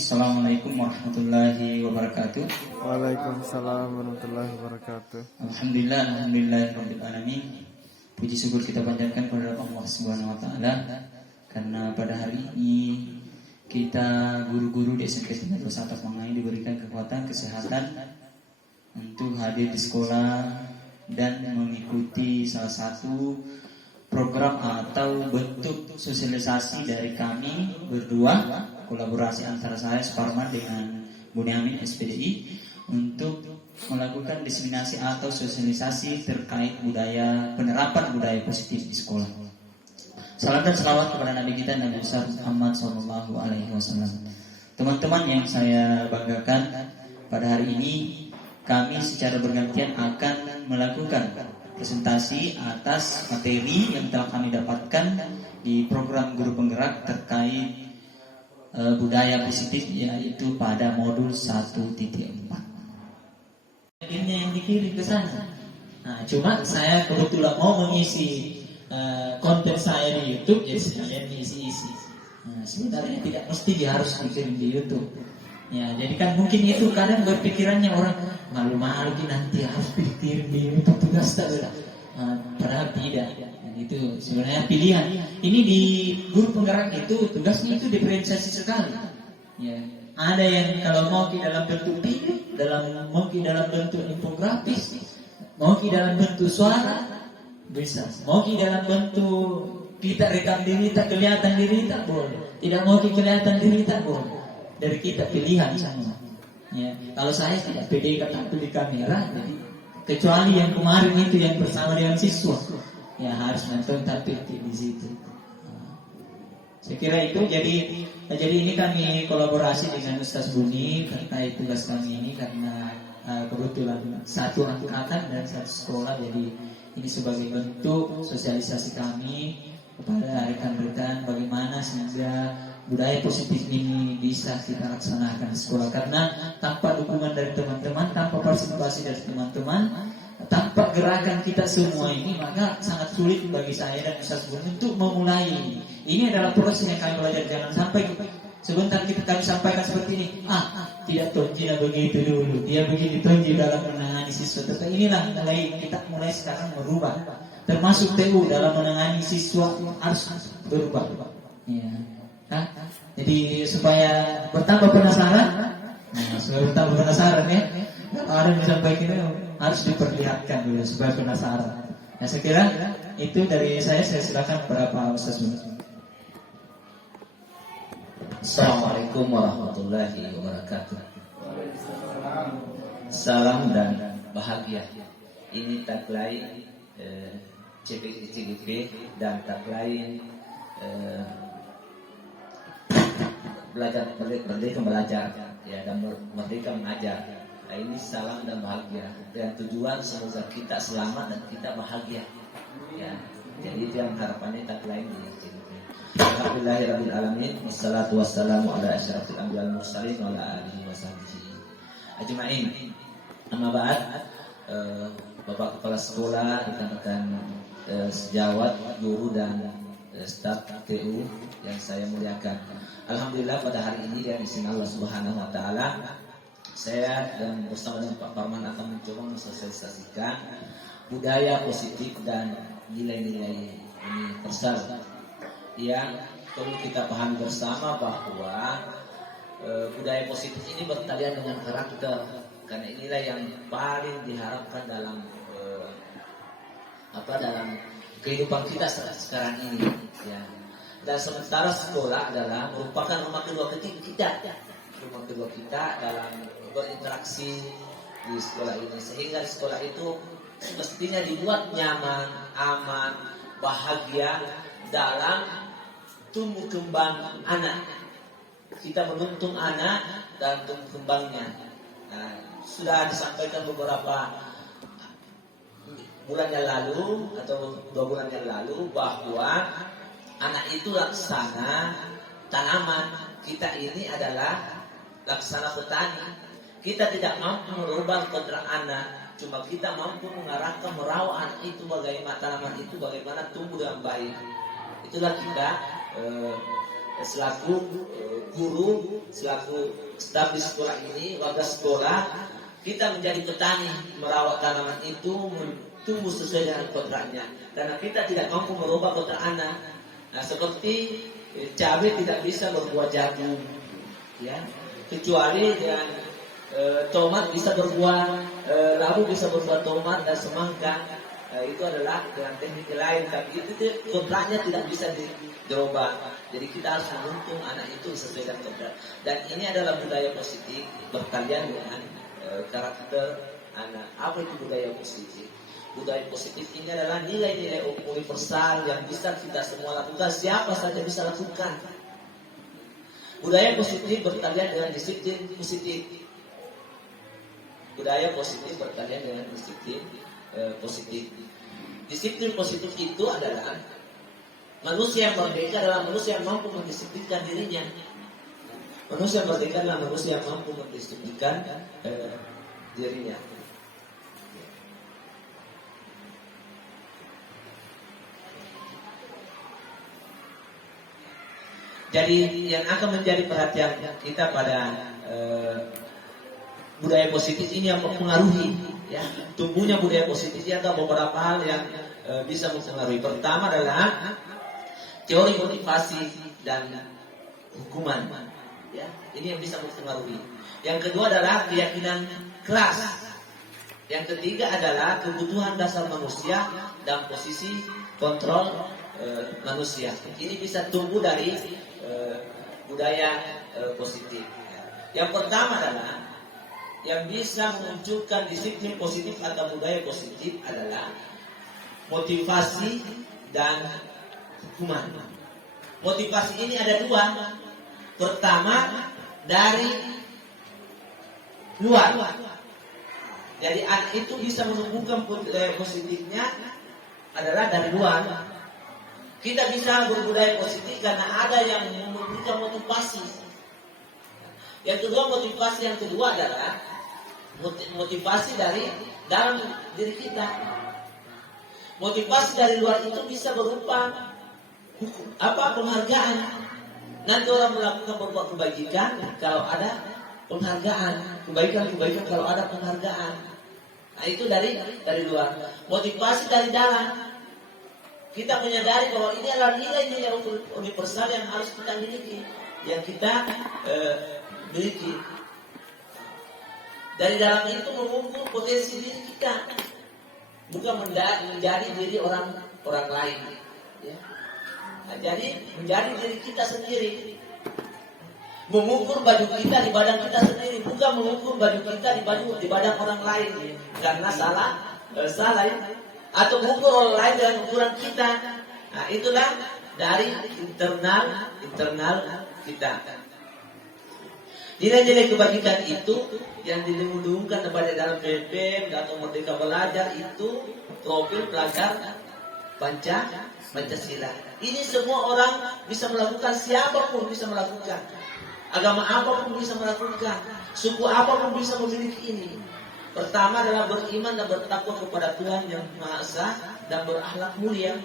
Assalamualaikum warahmatullahi wabarakatuh. Waalaikumsalam warahmatullahi wabarakatuh. Alhamdulillah, alamin. Puji syukur kita panjatkan kepada Allah Subhanahu wa taala karena pada hari ini kita guru-guru di SMP 19 Atas Mangai diberikan kekuatan, kesehatan untuk hadir di sekolah dan mengikuti salah satu program atau bentuk sosialisasi dari kami berdua, kolaborasi antara saya Suparman dengan Bunyamin SPDI untuk melakukan diseminasi atau sosialisasi terkait penerapan budaya positif di sekolah. Salam dan selawat kepada Nabi kita Nabi Muhammad SAW. Teman-teman yang saya banggakan, pada hari ini kami secara bergantian akan melakukan presentasi atas materi yang telah kami dapatkan di program guru penggerak terkait budaya positif, yaitu pada modul 1.4. Ini yang dikirim ke sana. Nah, cuma saya kebetulan mau mengisi konten saya di YouTube, jadi sekalian isi-isi. Nah, sebenarnya tidak mesti harus dikirim di YouTube. Ya, jadi kan mungkin itu kadang berpikirannya orang malu-malu nanti harus dikirim di YouTube tugas tak beda. Padahal tidak. Dan itu sebenarnya pilihan. Ini di guru penggerak itu tugasnya itu diferensiasi sekali. Ya, ada yang kalau mau di dalam bentuk video, mau di dalam bentuk infografis, mau di dalam bentuk suara, bisa. Mau di dalam bentuk kita rekam diri tak kelihatan diri tak boleh. Tidak mau kelihatan diri tak boleh. Dari kita pilihan semua. Ya, kalau saya tidak pede tampil di kamera, jadi kecuali yang kemarin itu yang bersama dengan siswa, ya harus nonton tampil di situ. Saya kira itu. Jadi ini kami kolaborasi dengan Ustaz Buni terkait tugas kami ini karena kebetulan satu angkatan dan satu sekolah, jadi ini sebagai bentuk sosialisasi kami kepada rekan-rekan bagaimana sehingga budaya positif ini bisa kita laksanakan di sekolah. Karena tanpa dukungan dari teman-teman, tanpa partisipasi dari teman-teman, tanpa gerakan kita semua ini, maka sangat sulit bagi saya dan Ustaz Bun untuk memulai ini. Ini adalah proses yang kami belajar. Jangan sampai sebentar kami sampaikan seperti ini, tidak begitu dulu, dia begini tonji dalam menangani siswa. Tetapi inilah kita mulai sekarang merubah. Termasuk TU dalam menangani siswa harus berubah. Ya. Jadi supaya bertambah penasaran, ya. Kalau ada yang disampaikan harus diperlihatkan dulu supaya penasaran. Nah, saya kira itu dari saya silakan kepada Pak Ustaz. Assalamualaikum warahmatullahi wabarakatuh. Salam dan bahagia. Ini tagline CGP dan tagline belajar merdeka belajar, ya, dan merdeka mengajar. Nah, ini salam dan bahagia dan tujuan semoga kita selamat dan kita bahagia. Ya, jadi itu yang harapannya tagline di CGP. Alhamdulillahirabbil alamin, wassalatu wassalamu ala asyrafil anbiya'i wal mursalin wa ala alihi wasahbihi ajmain. Amma ba'd, Bapak Kepala Sekolah, rekan-rekan sejawat, guru dan staf TU yang saya muliakan. Alhamdulillah pada hari ini dari izin Allah Subhanahu wa taala, saya dan bersama dengan Pak Parman akan mencoba mensosialisasikan budaya positif dan nilai-nilai universal yang perlu kita pahami bersama bahwa budaya positif ini bertalian dengan karakter, karena inilah yang paling diharapkan dalam dalam kehidupan kita sekarang ini, ya. Dan sementara sekolah adalah merupakan rumah kedua kita dalam berinteraksi di sekolah ini, sehingga di sekolah itu mestinya dibuat nyaman, aman, bahagia dalam tumbuh kembang anak. Kita menuntun anak dalam tumbuh kembangnya. Nah, sudah disampaikan beberapa bulan yang lalu atau 2 bulan yang lalu bahwa anak itu laksana tanaman. Kita ini adalah laksana petani. Kita tidak mampu merubah kodrat anak, cuma kita mampu mengarahkan, merawat anak itu bagaimana, tanaman itu bagaimana tumbuh dengan baik. Itulah kita selaku guru, selaku staf di sekolah ini, warga sekolah, kita menjadi petani, merawat tanaman itu tumbuh sesuai dengan kontraknya. Karena kita tidak mampu merubah kontrak anak. Nah, seperti cabai tidak bisa berbuah jagung, ya, kecuali dengan tomat bisa berbuah, labu bisa berbuah tomat dan semangka. Itu adalah dengan teknik lain, tapi itu kontraknya tidak bisa dirubah. Jadi kita harus menuntun anak itu sesuai dengan kontrak. Dan ini adalah budaya positif berkalian dengan karakter anak. Apa itu budaya positif? Budaya positif ini adalah nilai-nilai universal yang bisa kita semua lakukan, siapa saja bisa lakukan. Budaya positif berkalian dengan disiplin positif. Budaya positif berkalian dengan disiplin positif. Disiplin positif itu adalah manusia yang merdeka adalah manusia yang mampu mendisiplinkan dirinya. Manusia yang merdeka adalah manusia yang mampu mendisiplinkan dirinya. Jadi yang akan menjadi perhatian kita pada budaya positif ini yang mempengaruhi, ya, tumbuhnya budaya positif ini ada beberapa hal yang bisa mempengaruhi. Pertama adalah teori motivasi dan hukuman, ya, ini yang bisa mempengaruhi. Yang kedua adalah keyakinan keras. Yang ketiga adalah kebutuhan dasar manusia dan posisi kontrol manusia. Ini bisa tumbuh dari budaya positif. Yang pertama adalah yang bisa memunculkan disiplin positif atau budaya positif adalah motivasi dan hukuman. Motivasi ini ada dua. Pertama dari luar. Jadi anak itu bisa menumbuhkan budaya positifnya adalah dari luar. Kita bisa berbudaya positif karena ada yang memberikan motivasi. Yang kedua, motivasi yang kedua adalah motivasi dari dalam diri kita. Motivasi dari luar itu bisa berupa penghargaan. Nanti orang melakukan berbuat kebaikan kalau ada penghargaan, kebaikan kalau ada penghargaan. Nah, itu dari luar. Motivasi dari dalam. Kita menyadari bahwa ini adalah nilai-nilai universal yang harus kita miliki, yang kita miliki. Dari dalam itu mengukur potensi diri kita, bukan menjadi diri orang lain. Ya. Nah, jadi menjadi diri kita sendiri. Mengukur baju kita di badan kita sendiri, bukan mengukur baju kita di badan orang lain, karena salah ya. Atau mengukur orang lain dengan ukuran kita. Nah, itulah dari internal kita. Nilai-nilai kebajikan itu yang diumumkan kepada dalam PPM atau Merdeka Belajar itu profil pelajar Pancasila. Ini semua orang bisa melakukan, siapapun bisa melakukan. Agama apapun bisa melakukan, suku apapun bisa memiliki ini. Pertama adalah beriman dan bertakwa kepada Tuhan yang Maha Esa dan berakhlak mulia.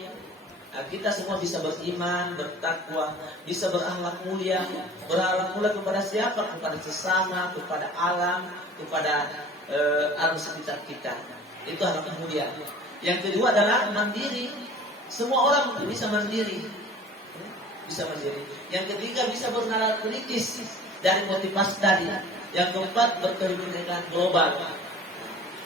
Nah, kita semua bisa beriman, bertakwa, bisa berakhlak mulia. Berakhlak mulia kepada siapa? Kepada sesama, kepada alam, kepada alam sekitar kita. Itu akhlak mulia. Yang kedua adalah mandiri. Semua orang bisa mandiri. Yang ketiga bisa bernalar kritis dari motivasi tadi. Yang keempat berkelindahan global.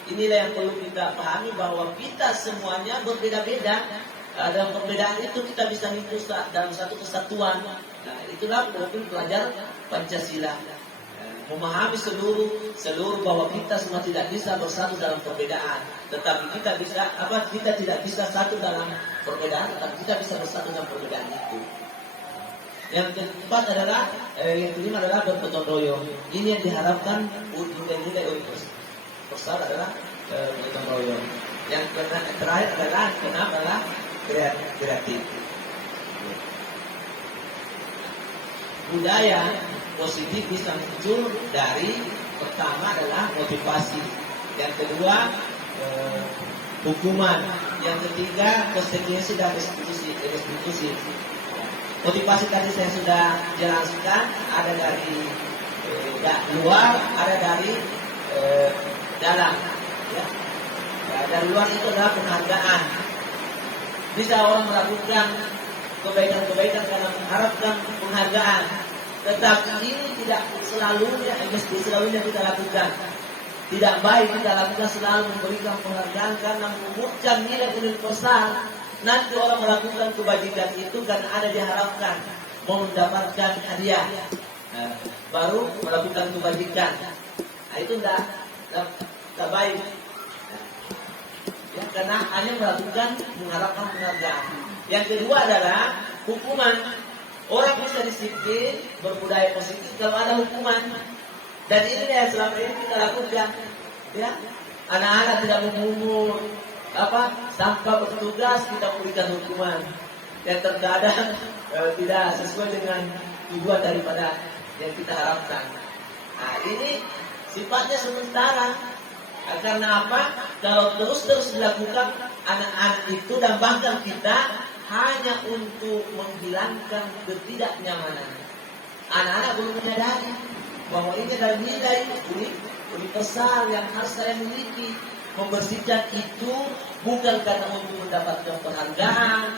Inilah yang perlu kita pahami bahwa kita semuanya berbeda-beda. Dalam perbedaan itu kita bisa hidup dalam satu kesatuan. Nah, itulah profil pelajar Pancasila. Memahami seluruh bahwa kita semua tidak bisa bersatu dalam perbedaan, tetapi kita tidak bisa satu dalam perbedaan, tetapi kita bisa bersatu dalam perbedaan itu. Yang keempat adalah, yang kelima adalah bergotong royong. Ini yang diharapkan nilai-nilai universal adalah bergotong royong. Yang terakhir adalah kreatif. Budaya positif bisa muncul dari pertama adalah motivasi, yang kedua hukuman, yang ketiga konsekuensi dan restitusi. Motivasi tadi saya sudah jelaskan, ada dari luar, ada dari dalam. Ya. Dari luar itu adalah penghargaan. Bisa orang melakukan kebaikan-kebaikan karena mengharapkan penghargaan. Tetapi ini tidak selalunya kita lakukan. Tidak baik kita lakukan selalu memberikan penghargaan karena memupukkan nilai universal. Nanti orang melakukan kebajikan itu karena ada diharapkan mau mendapatkan hadiah, baru melakukan kebajikan. Nah, itu tidak baik. Ya, karena hanya melakukan mengharapkan penghargaan. Yang kedua adalah hukuman. Orang bisa disiplin, berbudaya positif kalau ada hukuman. Dan ini yang selama ini kita lakukan. Ya, anak-anak tidak memungut sampah bertugas, kita memberikan hukuman. Yang terkadang tidak sesuai dengan tujuan daripada yang kita harapkan. Nah, ini sifatnya sementara. Karena apa? Kalau terus dilakukan anak-anak itu dan bahkan kita hanya untuk menghilangkan ketidaknyamanan. Anak-anak belum menyadari bahwa ini adalah nilai universal yang harus saya miliki. Membersihkan itu bukan karena untuk mendapatkan penghargaan,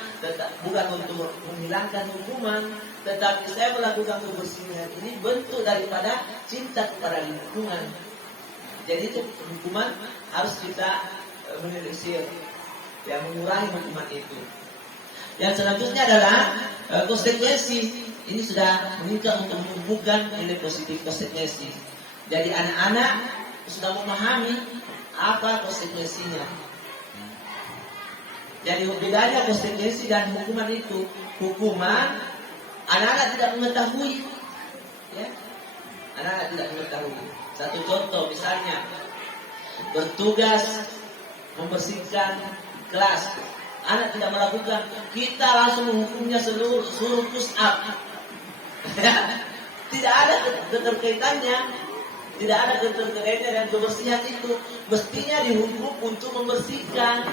bukan untuk menghilangkan hukuman, tetapi saya melakukan kebersihan ini bentuk daripada cinta kepada lingkungan. Jadi itu hukuman harus kita menelisir, yang mengurangi hukuman itu. Yang selanjutnya adalah konsekuensi. Ini sudah meningkat untuk menumbuhkan nilai positif konsekuensi. Jadi anak-anak sudah memahami apa konsekuensinya. Jadi bedanya konsekuensi dan hukuman itu. Hukuman anak-anak tidak mengetahui, ya. Anak-anak tidak mengetahui. Satu contoh misalnya bertugas membersihkan kelas, anak tidak melakukan, kita langsung menghukumnya suruh push up. Tidak ada keterkaitannya. Tidak ada keterkaitan dengan kebersihan itu. Mestinya dihukum untuk membersihkan,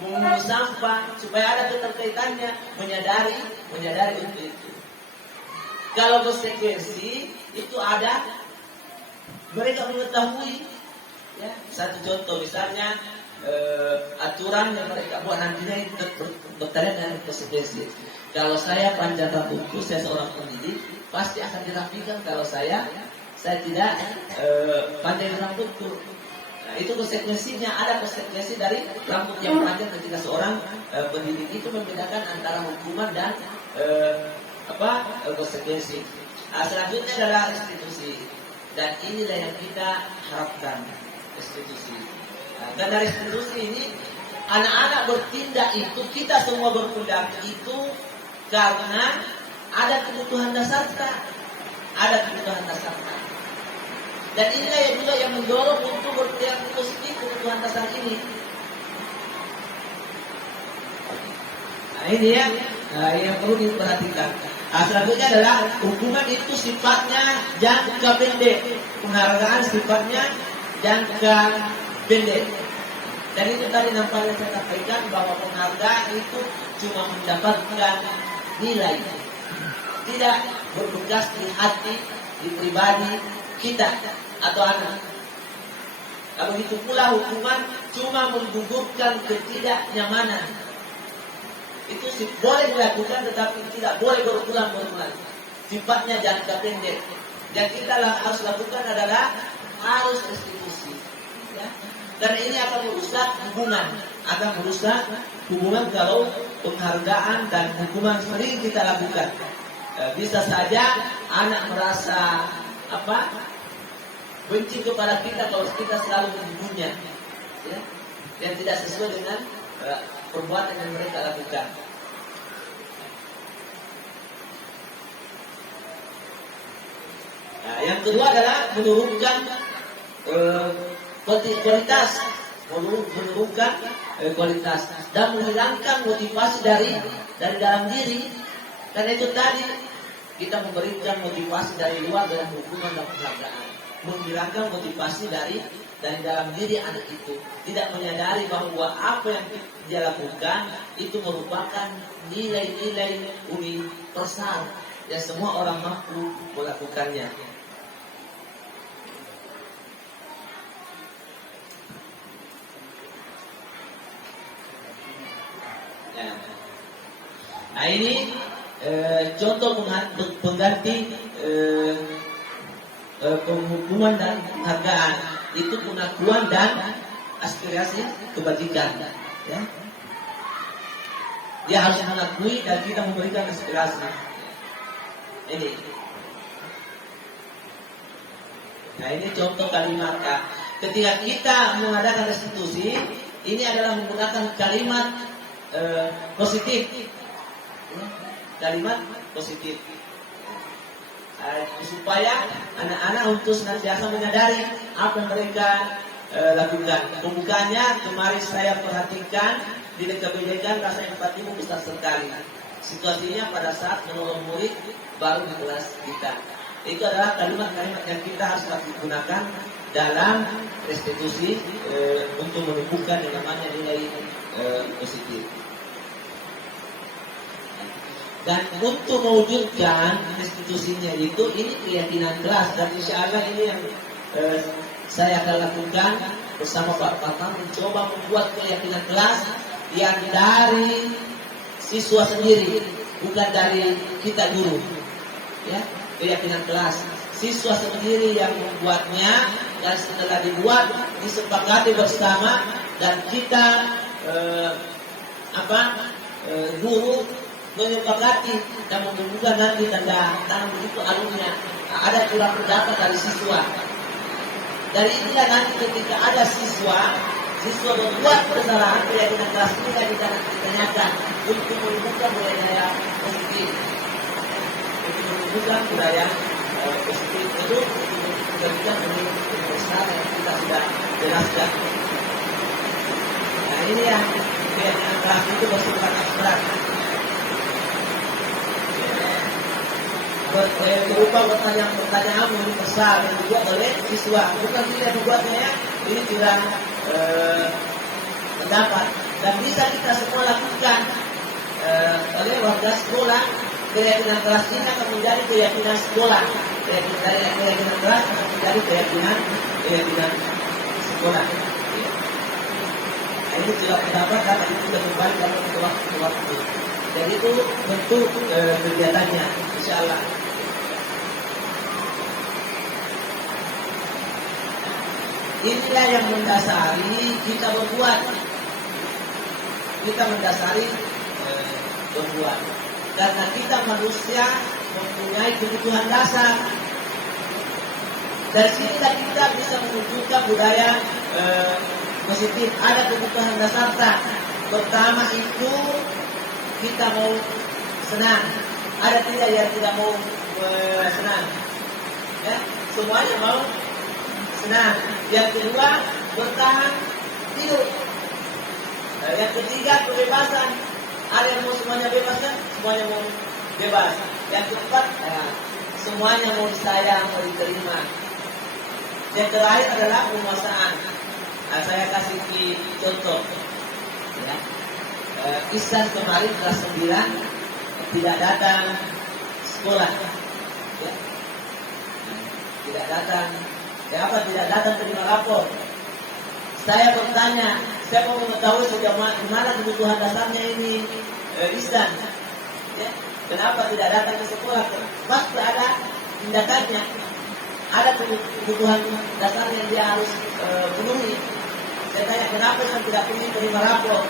mengungut sampah, supaya ada keterkaitannya, menyadari untuk itu. Kalau konsekuensi itu ada, mereka mengetahui. Ya, satu contoh misalnya aturan yang mereka buat nantinya itu berkaitan dengan konsekuensi. Kalau saya panjang rambutku, saya seorang pendidik, pasti akan dirapikan kalau saya tidak panjang rambutku. Nah, itu konsekuensinya, ada konsekuensi dari rambut yang panjang ketika seorang pendidik itu membedakan antara hukuman dan konsekuensi. Nah, selanjutnya adalah restitusi. Dan inilah yang kita harapkan, restitusi. Nah, karena restitusi ini anak-anak bertindak itu, kita semua bertindak itu karena ada kebutuhan dasar. Dan inilah yang juga yang mendorong untuk bertindak positif kebutuhan dasar ini. Nah, ini yang perlu diperhatikan. Nah, selanjutnya adalah hukuman itu sifatnya jangka pendek, penghargaan sifatnya jangka pendek. Dan itu tadi nampaknya saya sampaikan bahwa penghargaan itu cuma mendapatkan nilai, tidak berbekas di hati, di pribadi kita atau anak. Nah, begitu pula hukuman cuma menggugurkan ketidaknyamanan. Itu boleh dilakukan tetapi tidak boleh berulang-ulang. Sifatnya jangka pendek. Yang kita harus lakukan adalah harus restitusi. Ya. Karena ini akan merusak hubungan kalau penghargaan dan hukuman sering kita lakukan. Bisa saja anak merasa benci kepada kita kalau kita selalu menghiburnya, ya, yang tidak sesuai dengan perbuatan yang mereka lakukan. Nah, yang kedua adalah menurunkan kualitas, dan menghilangkan motivasi dari dalam diri. Karena itu tadi kita memberikan motivasi dari luar dengan hukuman dan penghargaan. menghilangkan motivasi dari dalam diri anak itu, tidak menyadari bahwa apa yang dia lakukan itu merupakan nilai-nilai universal yang semua orang mampu melakukannya. Nah ini contoh pengganti penghukuman dan penghargaan, itu pengakuan dan aspirasi kebajikan. Ya. Dia harus mengakui dan kita memberikan aspirasi. Ini. Nah ini contoh kalimat. Ya. Ketika kita mengadakan restitusi, ini adalah menggunakan kalimat positif. Kalimat positif. Supaya anak-anak untuk senantiasa menyadari apa yang mereka lakukan. Pembukaannya kemarin saya perhatikan di kebijakan rasa empatimu besar sekali. Situasinya pada saat menolong murid baru di kelas kita. Itu adalah kalimat-kalimat yang kita harus gunakan dalam restitusi untuk menumbuhkan yang namanya nilai positif. Dan untuk mewujudkan restitusinya itu, ini keyakinan kelas. Dan insya Allah ini yang saya akan lakukan bersama Pak Patang, mencoba membuat keyakinan kelas yang dari siswa sendiri, bukan dari kita guru. Ya, keyakinan kelas. Siswa sendiri yang membuatnya, dan setelah dibuat disepakati bersama, dan kita guru menyepakati dan menunjukkan nanti tanda tangan begitu alumnya ada surat pendapat dari siswa. Dari inilah nanti ketika ada siswa berbuat kesalahan, keyakinan kelas ini yang ditanyakan untuk menunjukkan budaya positif, untuk menunjukkan budaya positif itu menunjukkan kesalahan yang kita sudah jelaskan. Nah ini yang keyakinan kelas itu bersifat abstrak. Berupa pertanyaan universal yang dibuat oleh siswa, bukan tidak dibuatnya, ini tidak pendapat, dan bisa kita semua lakukan oleh warga sekolah. Keyakinan kelas ini akan menjadi keyakinan sekolah, keyakinan kelas akan menjadi keyakinan sekolah. Ini tidak pendapat dapat kita kembali dalam waktu. Jadi itu bentuk kegiatannya, insya Allah. Inilah yang mendasari kita berbuat. Kita mendasari berbuat. Karena kita manusia mempunyai kebutuhan dasar. Dari sinilah kita bisa menunjukkan budaya positif. Ada kebutuhan dasar. Pertama itu kita mau senang. Ada tidak yang tidak mau senang? Ya, semuanya mau senang. Yang kedua, bertahan hidup. Yang ketiga, kebebasan. Ada yang mau semuanya bebas kan? Semuanya mau bebas. Yang keempat, semuanya mau disayang, mau diterima. Yang terakhir adalah penguasaan. Saya kasih contoh. Ya. Ihsan kemarin kelas 9 tidak datang sekolah. Ya. Tidak datang. Kenapa tidak datang terima lapor? Saya bertanya, saya mau mengetahui sejauh mana kebutuhan dasarnya ini Ihsan. Ya. Kenapa tidak datang ke sekolah? Pasti ada tindakannya. Ada kebutuhan dasar yang dia harus penuhi. Saya tanya, kenapa saya tidak ingin terima rapor?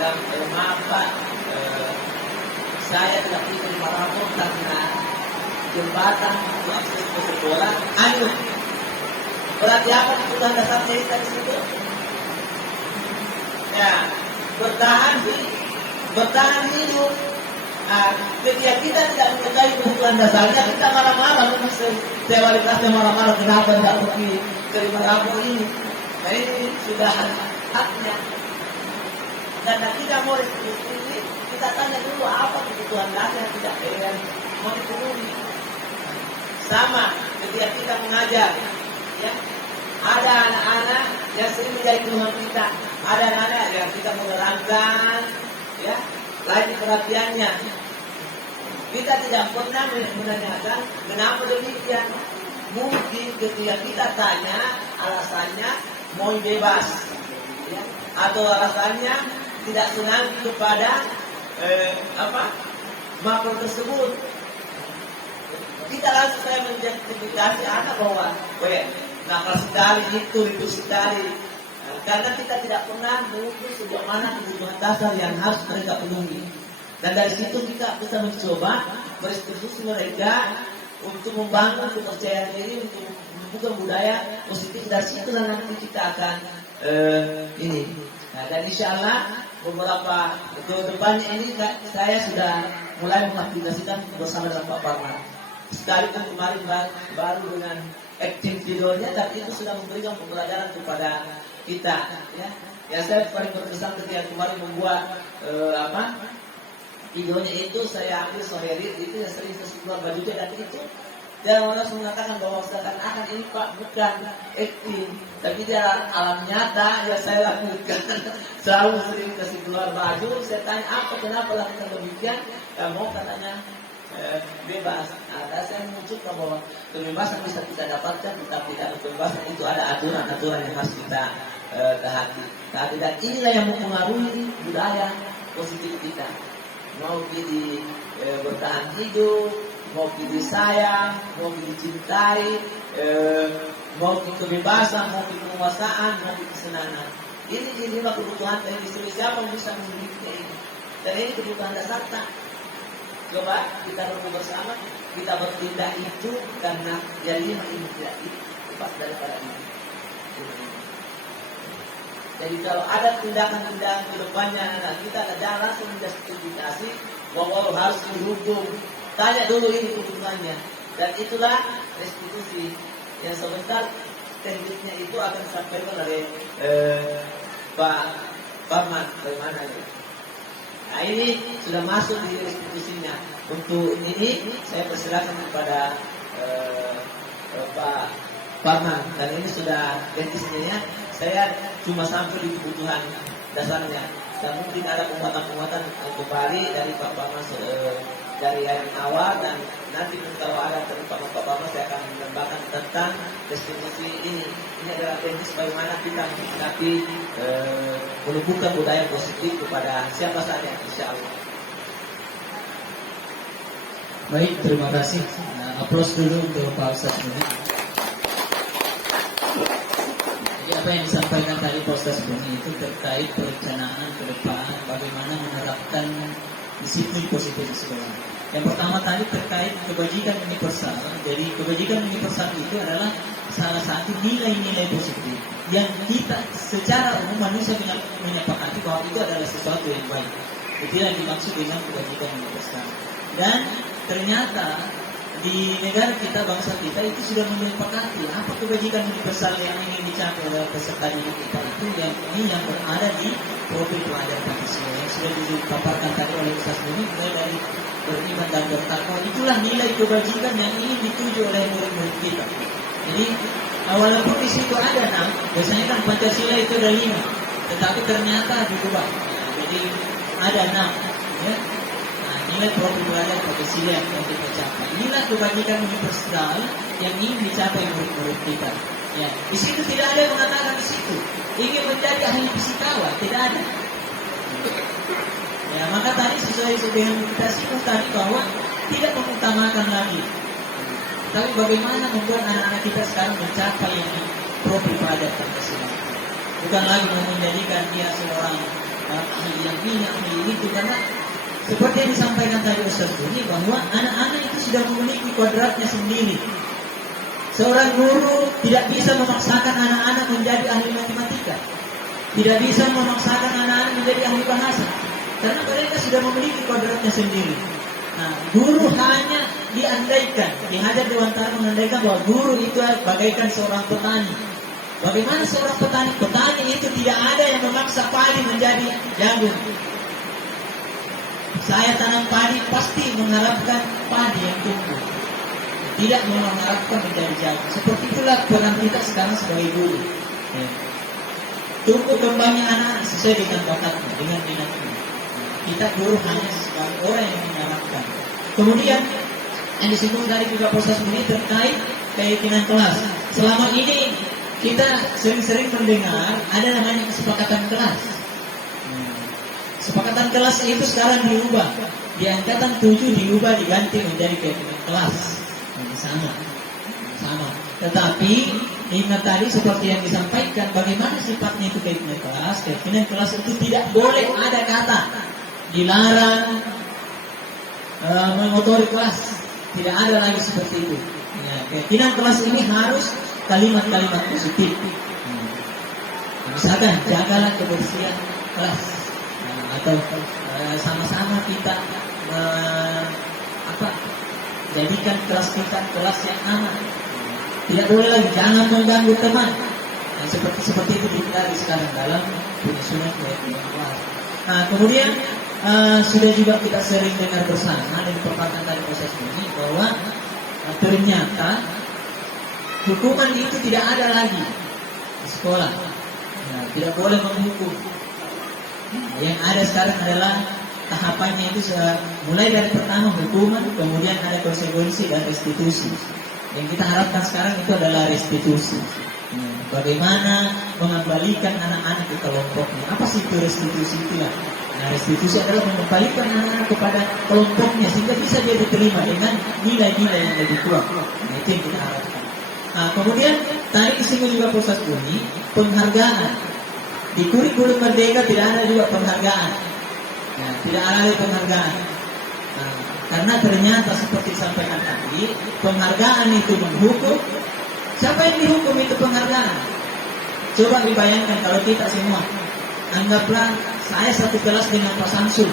Dan maaf Pak, saya tidak ingin terima rapor karena jembatan untuk akses ke sekolah hanyut. Berarti apa kebutuhan dasar saya di situ? Ya, bertahan hidup. Ketika kita tidak mengetahui kebutuhan dasarnya, kita marah-marah. Saya wali kelasnya marah-marah, kenapa tidak pergi terima rapor ini? Nah ini sudah haknya. Dan kita mau restitusi ini, kita tanya dulu apa kebutuhan dasar yang tidak mau dipenuhi. Sama ketika kita mengajar, Ya. Ada anak-anak yang sering menjadi keluhan kita. Ada anak-anak yang kita menerangkan, ya, lain perhatiannya. Kita tidak pernah menanyakan kenapa demikian. Mungkin ketika kita tanya alasannya mau bebas, ya, atau alasannya tidak senang kepada makhluk tersebut. Kita langsung saya menjustifikasi anak bahwa nakal sekali itu sekali. Karena kita tidak pernah mengukur sejauh mana kebutuhan dasar yang harus mereka penuhi. Dan dari situ kita bisa mencoba berdiskusi mereka untuk membangun kepercayaan diri, untuk membuka budaya positif. Dari situlah nanti kita akan ini. Nah, dan insya Allah beberapa ke depannya ini saya sudah mulai mengaplikasikan bersama dengan Pak Parman. Sekalipun kemarin baru dengan acting videonya, tapi itu sudah memberikan pembelajaran kepada kita, ya. Yang saya paling berkesan ketika kemarin membuat videonya itu, saya ambil Soheri itu yang sering keluar bajunya, dan itu dia langsung mengatakan bahwa seakan-akan ini Pak bukan acting, tapi dia alam nyata yang saya lakukan. Selalu sering kasih keluar baju, saya tanya apa kenapa lakukan demikian, mau katanya bebas. Nah, saya menunjukkan bahwa kebebasan bisa kita dapatkan, tetapi dalam kebebasan itu ada aturan-aturan yang harus kita taati. Dan inilah yang mempengaruhi budaya positif kita. Mau di bertahan hidup, mau disayang, mau dicintai, mau kebebasan, mau penguasaan, mau kesenangan. Ini kebutuhan dari istri. Siapa yang bisa memiliki ini? Dan ini kebutuhan dasar tak. Coba kita berkumpul bersama, kita bertindak itu karena yang 5 ini tidak lepas daripada ini. Jadi kalau ada tindakan-tindakan ke depannya anak kita, ada langsung menjustifikasi bahwa harus dihukum. Tanya dulu ini kebutuhannya. Dan itulah restitusi yang sebentar tekniknya itu akan disampaikan oleh Pak Parman. Bagaimana itu? Nah, ini sudah masuk di restitusinya. Untuk ini saya persilakan kepada Pak Parman. Dan ini sudah teknisnya. Saya cuma sampai di kebutuhan dasarnya. Dan mungkin ada penguatan-penguatan kembali dari Pak Parman dari yang awal, dan nanti kalau ada dari Pak Parman saya akan menambahkan tentang restitusi ini. Ini adalah teknis bagaimana kita menyikapi menumbuhkan budaya positif kepada siapa saja, insya Allah. Baik, terima kasih. Aplaus dulu untuk Pak Ustaz Buni. Jadi apa yang disampaikan tadi Pak Ustaz Buni itu terkait perencanaan ke depan, bagaimana menerapkan disiplin positif di sekolah. Yang pertama tadi terkait kebajikan universal. Jadi kebajikan universal itu adalah salah satu nilai-nilai positif yang kita secara umum manusia menyepakati bahwa itu adalah sesuatu yang baik. Itu yang dimaksud dengan kebajikan universal. Dan ternyata di negara kita, bangsa kita itu sudah menyepakati apa kebajikan universal yang ingin dicapai oleh peserta didik kita itu, yang ini yang berada di profil pelajar Pancasila yang sudah dipaparkan tadi oleh Ustaz Buni, mulai dari beriman dan bertakwa. Itulah nilai kebajikan yang ingin dituju oleh murid-murid kita. Jadi walaupun di situ ada 6, biasanya kan Pancasila itu ada 5, tetapi ternyata diubah. Jadi ada 6, ya. Nilai profil pelajar Pancasila yang kita capai. Inilah kebajikan universal yang ingin dicapai murid-murid kita. Ya, di situ tidak ada yang mengatakan di situ ingin menjadi ahli fisikawa, tidak ada. Ya, maka tadi sesuai dengan kita singgung tadi bahwa tidak mengutamakan lagi, tapi bagaimana membuat anak-anak kita sekarang mencapai yang profil pelajar Pancasila. Bukan lagi menjadikan dia seorang ahli yang ini, ahli itu, karena seperti yang disampaikan tadi Ustaz Buni bahwa anak-anak itu sudah memiliki kodratnya sendiri. Seorang guru tidak bisa memaksakan anak-anak menjadi ahli matematika, tidak bisa memaksakan anak-anak menjadi ahli bahasa, karena mereka sudah memiliki kodratnya sendiri. Nah, guru hanya diandaikan, Ki Hajar Dewantara mengandaikan bahwa guru itu bagaikan seorang petani. Bagaimana seorang petani? Petani itu tidak ada yang memaksa padi menjadi jagung. Saya tanam padi pasti mengharapkan padi yang tumbuh. tidak mengharapkan menjadi jago. Seperti itulah peran kita sekarang sebagai guru. Ya. Tunggu kembangnya anak sesuai dengan bakatnya, dengan minatnya. Kita guru hanya sebagai orang yang mengarahkan. Kemudian yang disinggung tadi juga proses ini terkait keyakinan kelas. Selama ini kita sering-sering mendengar ada namanya kesepakatan kelas. Kesepakatan kelas itu sekarang diubah. Di angkatan 7 diubah diganti menjadi keyakinan kelas. Sama. Tetapi ingat tadi seperti yang disampaikan, bagaimana sifatnya itu keyakinan kelas. Keyakinan kelas itu tidak boleh ada kata dilarang, mengotori kelas. Tidak ada lagi seperti itu. Ya, keyakinan kelas ini harus kalimat-kalimat positif. Misalkan jagalah kebersihan kelas, atau sama-sama kita jadikan kelas kita kelas yang aman. Tidak boleh lagi, jangan mengganggu teman. Nah, seperti itu kita sekarang dalam penyusunan keyakinan kelas. Nah, kemudian sudah juga kita sering dengar bersama dan dipaparkan tadi proses ini bahwa ternyata hukuman itu tidak ada lagi di sekolah. Nah, tidak boleh menghukum. Yang ada sekarang adalah tahapannya itu mulai dari pertama hukuman, kemudian ada konsekuensi dan restitusi. Yang kita harapkan sekarang itu adalah restitusi. Bagaimana mengembalikan anak-anak ke kelompoknya? Apa sih itu restitusi itu ya? Nah, restitusi adalah mengembalikan anak-anak kepada kelompoknya sehingga bisa dia diterima dengan nilai-nilai yang lebih kuat. Nah, itu yang kita harapkan. Nah, kemudian tadi disinggung juga proses bunyi penghargaan. Di kurikulum Merdeka tidak ada juga penghargaan. Nah, tidak ada penghargaan. Nah, karena ternyata seperti disampaikan tadi, penghargaan itu menghukum. Siapa yang dihukum itu penghargaan? Coba dibayangkan kalau kita semua, anggaplah saya satu kelas dengan Pak Samsul.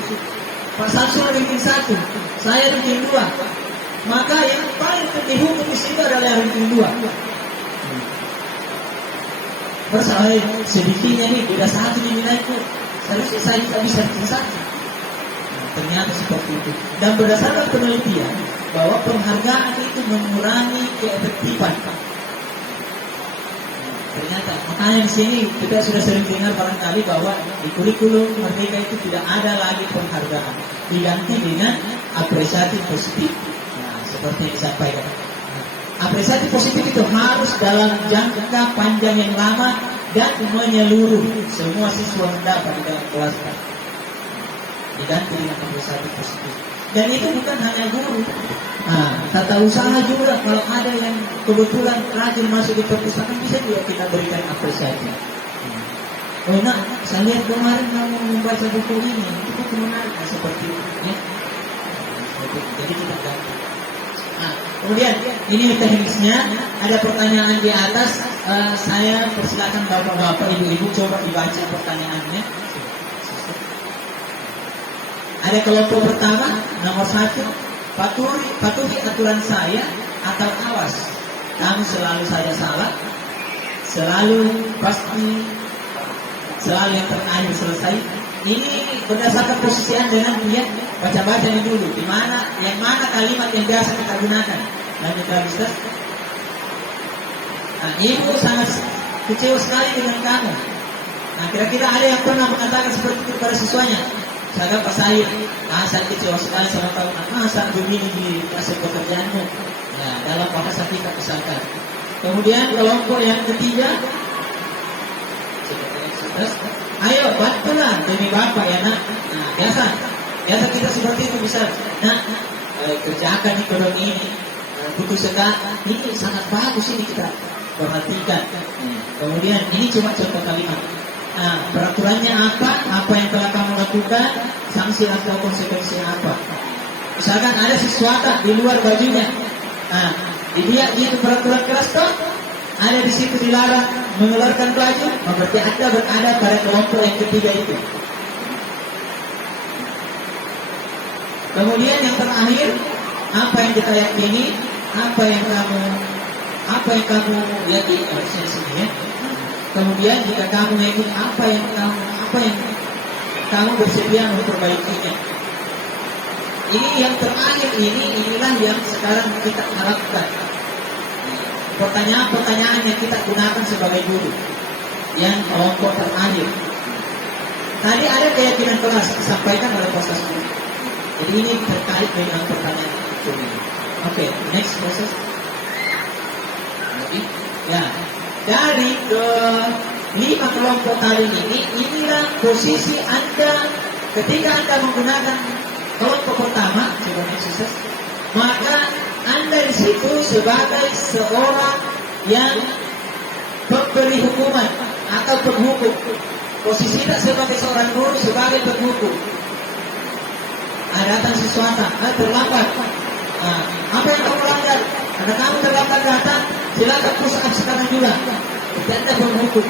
Pak Samsul ranking 1, saya ranking 2. Maka yang paling dihukum di situ adalah ranking 2. Bersalah sedikitnya nih, beda 1 di nilaiku. Seharusnya saya tidak bisa ranking 1. Ternyata seperti itu. Dan berdasarkan penelitian bahwa penghargaan itu mengurangi keefektifan. Ternyata, makanya di sini kita sudah sering dengar barangkali bahwa di kurikulum Merdeka itu tidak ada lagi penghargaan, diganti dengan apresiasi positif. Nah, seperti yang disampaikan. Apresiasi positif itu harus dalam jangka panjang yang lama dan menyeluruh, semua siswa mendapat di dalam kelas. Diganti dengan apresiasi positif. Dan itu bukan hanya guru. Nah, tata usaha juga, kalau ada yang kebetulan rajin masuk di perpustakaan, bisa juga kita berikan apresiasi. Oh, nak, saya lihat kemarin kamu membaca buku ini, itu buku menarik, seperti itu. Ya. Jadi kita ganti. Nah, kemudian ini teknisnya, ada pertanyaan di atas. Saya persilakan bapak-bapak, ibu-ibu coba dibaca pertanyaannya. Ada kelompok pertama, nomor 1, patuhi aturan saya atau awas. Kamu selalu saja salah, selalu pasti, selalu yang terakhir selesai. Ini berdasarkan posisi Anda dengan dia baca-baca ini dulu. Di mana, yang mana kalimat yang biasa kita gunakan. Lanjut lagi, Ustaz. Nah, ibu sangat kecewa sekali dengan kamu. Nah, kira-kira ada yang pernah mengatakan seperti itu kepada siswanya? Saya Pak saya kecewa sekali sama kamu. Masa begini dikasih pekerjaanmu? Ya, dalam bahasa kita misalkan. Kemudian kelompok yang ketiga, ayo bantulah demi bapak ya nak. Nah, biasa kita seperti itu bisa. Nah, kerjakan di kodok ini. Butuh sekali. Ini sangat bagus ini kita perhatikan. Kemudian ini cuma contoh kalimat. Nah, peraturannya apa yang telah kamu lakukan, sanksi atau konsekuensi apa. Misalkan ada sesuatu di luar bajunya, nah, dilihat itu peraturan kelas toh, ada di situ dilarang mengeluarkan baju, berarti Anda berada pada kelompok yang ketiga itu. Kemudian yang terakhir, apa yang kita yakini, apa yang kamu yakini, sini ya. Kemudian jika kamu yakin apa yang kamu bersedia memperbaikinya. Ini yang terakhir inilah yang sekarang kita harapkan. Pertanyaan-pertanyaan yang kita gunakan sebagai guru. Yang kelompok terakhir. Tadi ada keyakinan kelas disampaikan oleh proses guru. Jadi ini terkait dengan pertanyaan itu. Oke, next proses. Ya, dari ke 5 kelompok tadi ini, inilah posisi Anda ketika Anda menggunakan kelompok pertama, sukses, maka Anda di situ sebagai seorang yang pemberi hukuman atau penghukum. Posisi tidak sebagai seorang guru, sebagai penghukum. Datang sesuatu, terlambat. Apa yang kamu langgar? Karena kamu terlambat datang, silakan push up sekarang juga. Anda penghukum.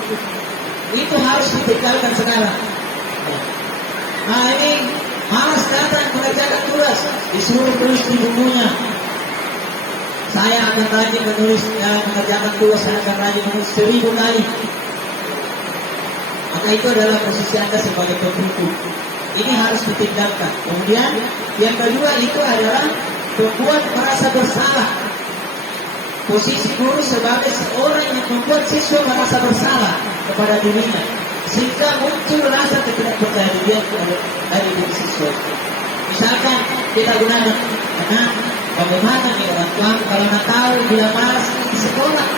Itu harus ditinggalkan sekarang. Ini malas datang mengerjakan tugas, disuruh tulis di bukunya. Saya akan rajin menulis, mengerjakan tugas, saya akan rajin menulis 1000 kali. Maka itu adalah posisi Anda sebagai penghukum. Ini harus ditinggalkan. Kemudian yang kedua itu adalah membuat merasa bersalah. Posisi guru sebagai seorang yang membuat siswa merasa bersalah kepada dirinya, sehingga muncul rasa ketidakpercayaan diri dari diri siswa. Misalkan kita gunakan, karena bagaimana nih orang tua kalau nak tahu bila malas di sekolah,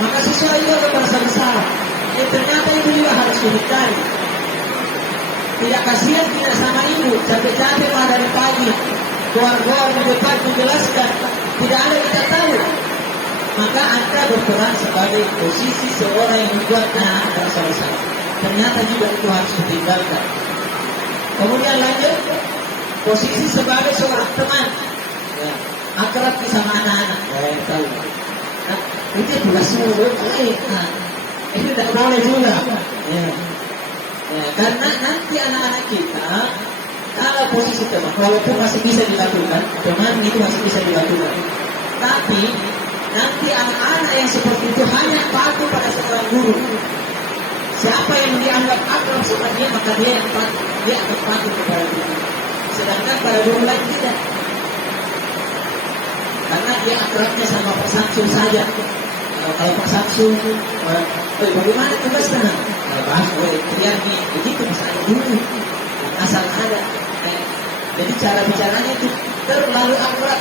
maka siswa itu akan merasa bersalah. Ternyata itu juga harus dihindari. Tidak kasihan tidak sama ibu, capek-capek malah dari pagi, keluar-keluar di depan menjelaskan, tidak ada kita tahu. Maka Anda berperan sebagai posisi seorang yang membuat anak merasa bersalah. Ternyata juga itu harus ditinggalkan. Kemudian lanjut, posisi sebagai seorang teman, akrab sama anak-anak, yang tahu. Nah, itu juga suruh, itu tidak boleh juga. Karena nanti anak-anak kita, kalau posisi teman, walaupun masih bisa dilakukan, teman itu masih bisa dilakukan. Tapi nanti anak-anak yang seperti itu hanya patuh pada seorang guru. Siapa yang dianggap akrab sama dia, maka dia yang patuh, dia akan patuh kepada guru. Sedangkan pada guru lain tidak. Karena dia akrabnya sama Pak Samsul saja. Kalau Pak Samsul, bagaimana tugas tenang? Bahas biar begitu bisa ada dulu, asal ada. Jadi cara bicaranya itu terlalu akrab.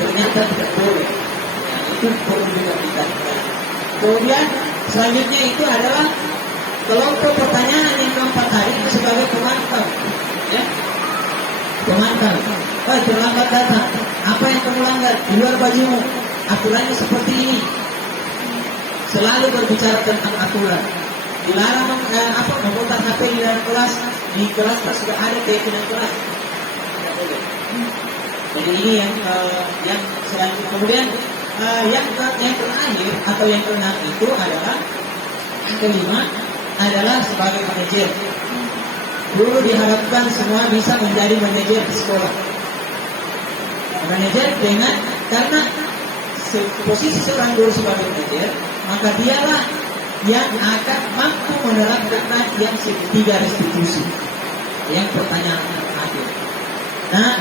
Ternyata tidak boleh. Itu perlu juga kita. Kemudian selanjutnya itu adalah kelompok pertanyaan yang keempat tadi itu sebagai pemantau. Ya, pemantau. Terlambat datang. Apa yang kamu langgar? Di luar bajumu. Aturannya seperti ini. Selalu berbicara tentang aturan. Dilarang memutar HP di dalam kelas. Di kelas sudah ada keyakinan kelas. Jadi ini yang selanjutnya. Kemudian yang terakhir atau yang keenam itu adalah yang kelima adalah sebagai manajer. Guru diharapkan semua bisa menjadi manajer di sekolah. Manajer karena posisi seorang guru sebagai manajer, maka dialah yang akan mampu menerapkan yang segitiga restitusi. Yang pertanyaan terakhir. Nah,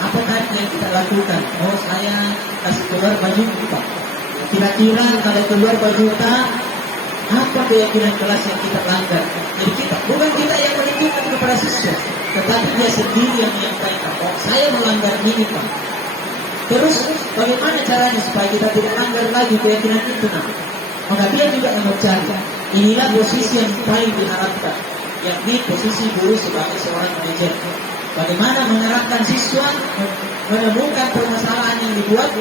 apa tadi yang kita lakukan? Oh, saya kasih keluar baju kita. Kira-kira kalau keluar baju kita, apa keyakinan kelas yang kita langgar? Jadi bukan kita yang menentukan kepada siswa, tetapi dia sendiri yang menyampaikan. Oh, saya melanggar ini, Pak. Terus bagaimana caranya supaya kita tidak langgar lagi keyakinan itu? Maka dia juga yang mencari. Inilah posisi yang paling diharapkan, yakni posisi guru sebagai seorang manajer. Bagaimana mengarahkan siswa menemukan permasalahan yang dibuat,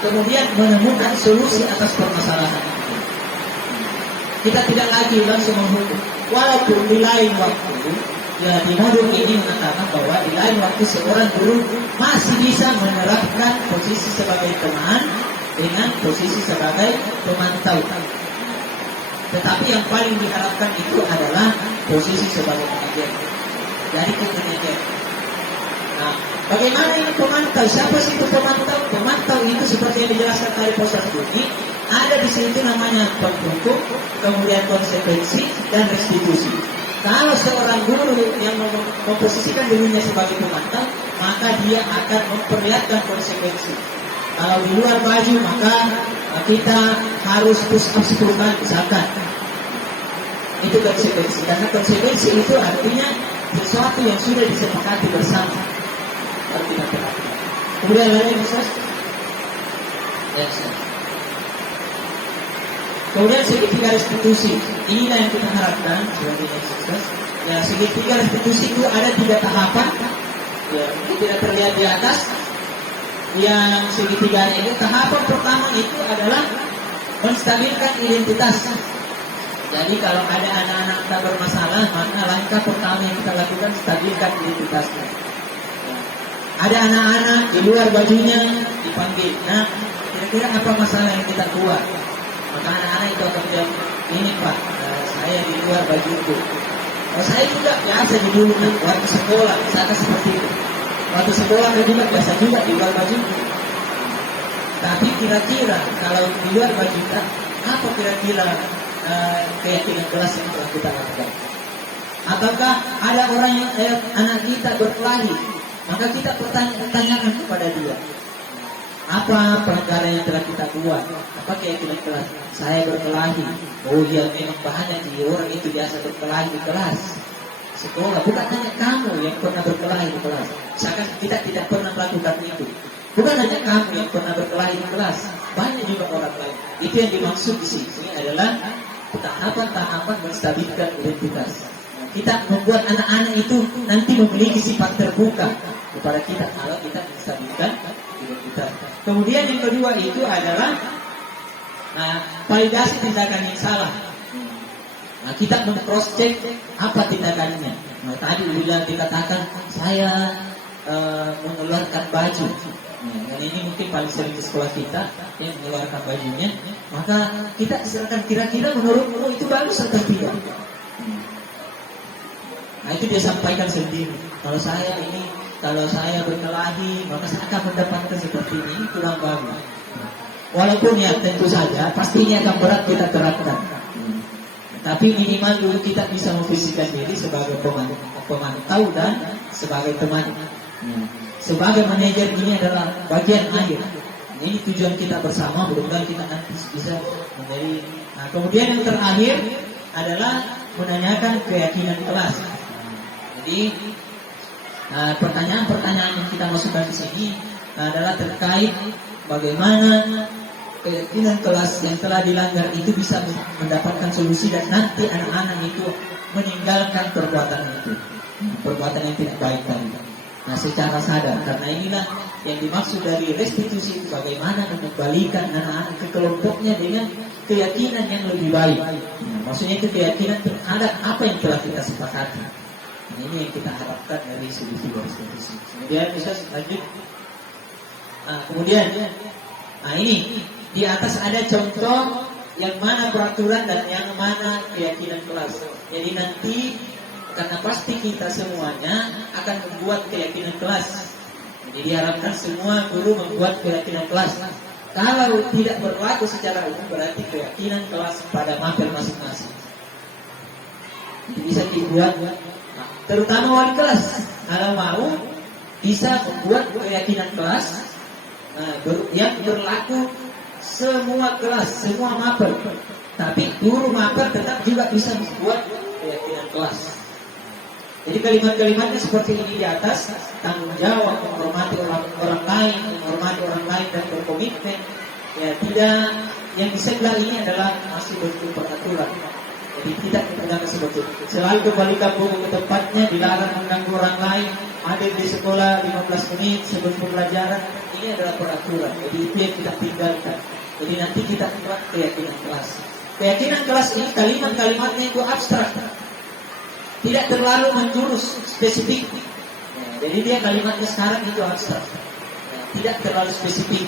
kemudian menemukan solusi atas permasalahan itu. Kita tidak lagi langsung menghukum. Walaupun di lain waktu, ya di modul ini mengatakan bahwa di lain waktu seorang guru masih bisa menerapkan posisi sebagai teman dengan posisi sebagai pemantau. Tetapi yang paling diharapkan itu adalah posisi sebagai manajer. Dari manajer. Nah, bagaimana ini pemantau? Siapa sih itu pemantau? Pemantau itu seperti yang dijelaskan tadi proses bunyi, ada di situ namanya penghukum, kemudian konsekuensi dan restitusi. Kalau seorang guru yang memposisikan dirinya sebagai pemantau, maka dia akan memperlihatkan konsekuensi. Kalau di luar baju, maka kita harus push up 10 kali misalkan. Itu konsekuensi. Karena konsekuensi itu artinya sesuatu yang sudah disepakati bersama. Harus kita perhatikan. Kemudian lagi Ustaz. Ya, Ustaz. Kemudian segitiga restitusi, inilah yang kita harapkan sebagai Ustaz. Ya, segitiga restitusi itu ada 3 tahapan. Ya, ini tidak terlihat di atas. Yang segitiga ini, tahapan pertama itu adalah menstabilkan identitas. Jadi kalau ada anak-anak kita bermasalah, maka langkah pertama yang kita lakukan stabilkan identitasnya. Ya. Ada anak-anak di luar bajunya dipanggil. Nah, kira-kira apa masalah yang kita buat? Maka anak-anak itu akan bilang, ini Pak, saya di luar bajuku. Saya juga biasa di dulu waktu sekolah, misalkan seperti itu. Waktu sekolah saya juga biasa juga di luar bajuku. Tapi kira-kira kalau di luar baju kita, apa kira-kira keyakinan kelas yang telah kita lakukan? Ataukah ada orang yang anak kita berkelahi, maka kita pertanyakan kepada dia, apa pelanggaran yang telah kita buat? Apa keyakinan kelas? Saya berkelahi. Oh iya, memang banyak di orang itu biasa berkelahi di kelas sekolah. Bukan hanya kamu yang pernah berkelahi di kelas. Misalkan kita tidak pernah melakukan itu. Bukan hanya kamu yang pernah berkelahi di kelas. Banyak juga orang lain. Itu yang dimaksud di sini adalah tahapan-tahapan menstabilkan identitas. Nah, kita membuat anak-anak itu nanti memiliki sifat terbuka kepada kita kalau kita menstabilkan identitas. Kemudian yang kedua itu adalah validasi tindakan yang salah. Nah, kita men-cross check apa tindakannya. Nah, tadi sudah dikatakan saya mengeluarkan baju. Nah, dan ini mungkin paling sering di sekolah kita yang mengeluarkan bajunya. Maka kita diserahkan kira-kira menurutmu itu bagus atau tidak. Nah, itu dia sampaikan sendiri. Kalau saya berkelahi, maka saya akan mendapatkan seperti ini, kurang bagus. Walaupun ya tentu saja pastinya akan berat kita terapkan. Tapi minimal dulu kita bisa memposisikan diri sebagai pemantau dan sebagai teman. Sebagai manajer ini adalah bagian akhir. Ini tujuan kita bersama, mudah-mudahan kita nanti bisa menjadi. Nah, kemudian yang terakhir adalah menanyakan keyakinan kelas. Jadi pertanyaan-pertanyaan yang kita masukkan di sini adalah terkait bagaimana keyakinan kelas yang telah dilanggar itu bisa mendapatkan solusi dan nanti anak-anak itu meninggalkan perbuatan itu, perbuatan yang tidak baik tadi. Nah, secara sadar, karena inilah yang dimaksud dari restitusi itu, bagaimana mengembalikan anak-anak ke kelompoknya dengan keyakinan yang lebih baik. Nah, maksudnya itu keyakinan terhadap apa yang telah kita sepakati. Nah, ini yang kita harapkan dari solusi restitusi. Kemudian bisa lanjut. Kemudian ini di atas ada contoh yang mana peraturan dan yang mana keyakinan kelas. Jadi nanti karena pasti kita semuanya akan membuat keyakinan kelas. Jadi diharapkan semua guru membuat keyakinan kelas. Kalau tidak berlaku secara umum berarti keyakinan kelas pada mapel masing-masing. Jadi bisa dibuat, terutama wali kelas. Kalau mau bisa membuat keyakinan kelas yang berlaku semua kelas, semua mapel. Tapi guru mapel tetap juga bisa membuat keyakinan kelas. Jadi kalimat-kalimatnya seperti ini di atas, tanggung jawab, menghormati orang lain, menghormati orang lain dan berkomitmen. Ya, tidak, yang di sebelah ini adalah masih bentuk peraturan. Jadi tidak digunakan seperti itu. Selalu kembalikan buku ke tempatnya, dilarang mengganggu orang lain, hadir di sekolah 15 menit sebelum pembelajaran. Ini adalah peraturan. Jadi itu yang kita tinggalkan. Jadi nanti kita buat keyakinan kelas. Keyakinan kelas ini kalimat-kalimatnya itu abstrak. Tidak terlalu menjurus spesifik. Jadi dia kalimatnya sekarang itu abstrak. Tidak terlalu spesifik.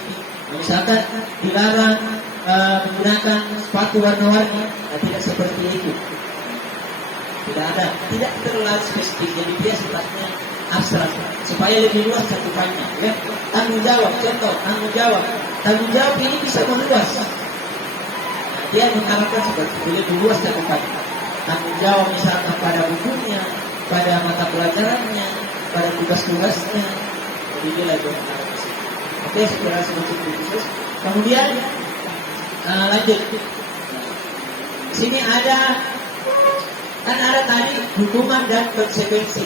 Misalkan dilarang menggunakan sepatu warna-warni. Tidak seperti itu. Tidak ada. Tidak terlalu spesifik. Jadi dia sifatnya abstrak. Supaya lebih luas cakupannya. Ya? Tanggung jawab. Contoh, tanggung jawab. Tanggung jawab ini bisa meluas. Dia mengharapkan seperti itu. Lebih luas cakupannya. tanggung jawab misalkan pada bukunya, pada mata pelajarannya, pada tugas-tugasnya. Jadi dia lagi oke, segera sedikit khusus. Kemudian lanjut. Sini ada tadi hukuman dan konsekuensi.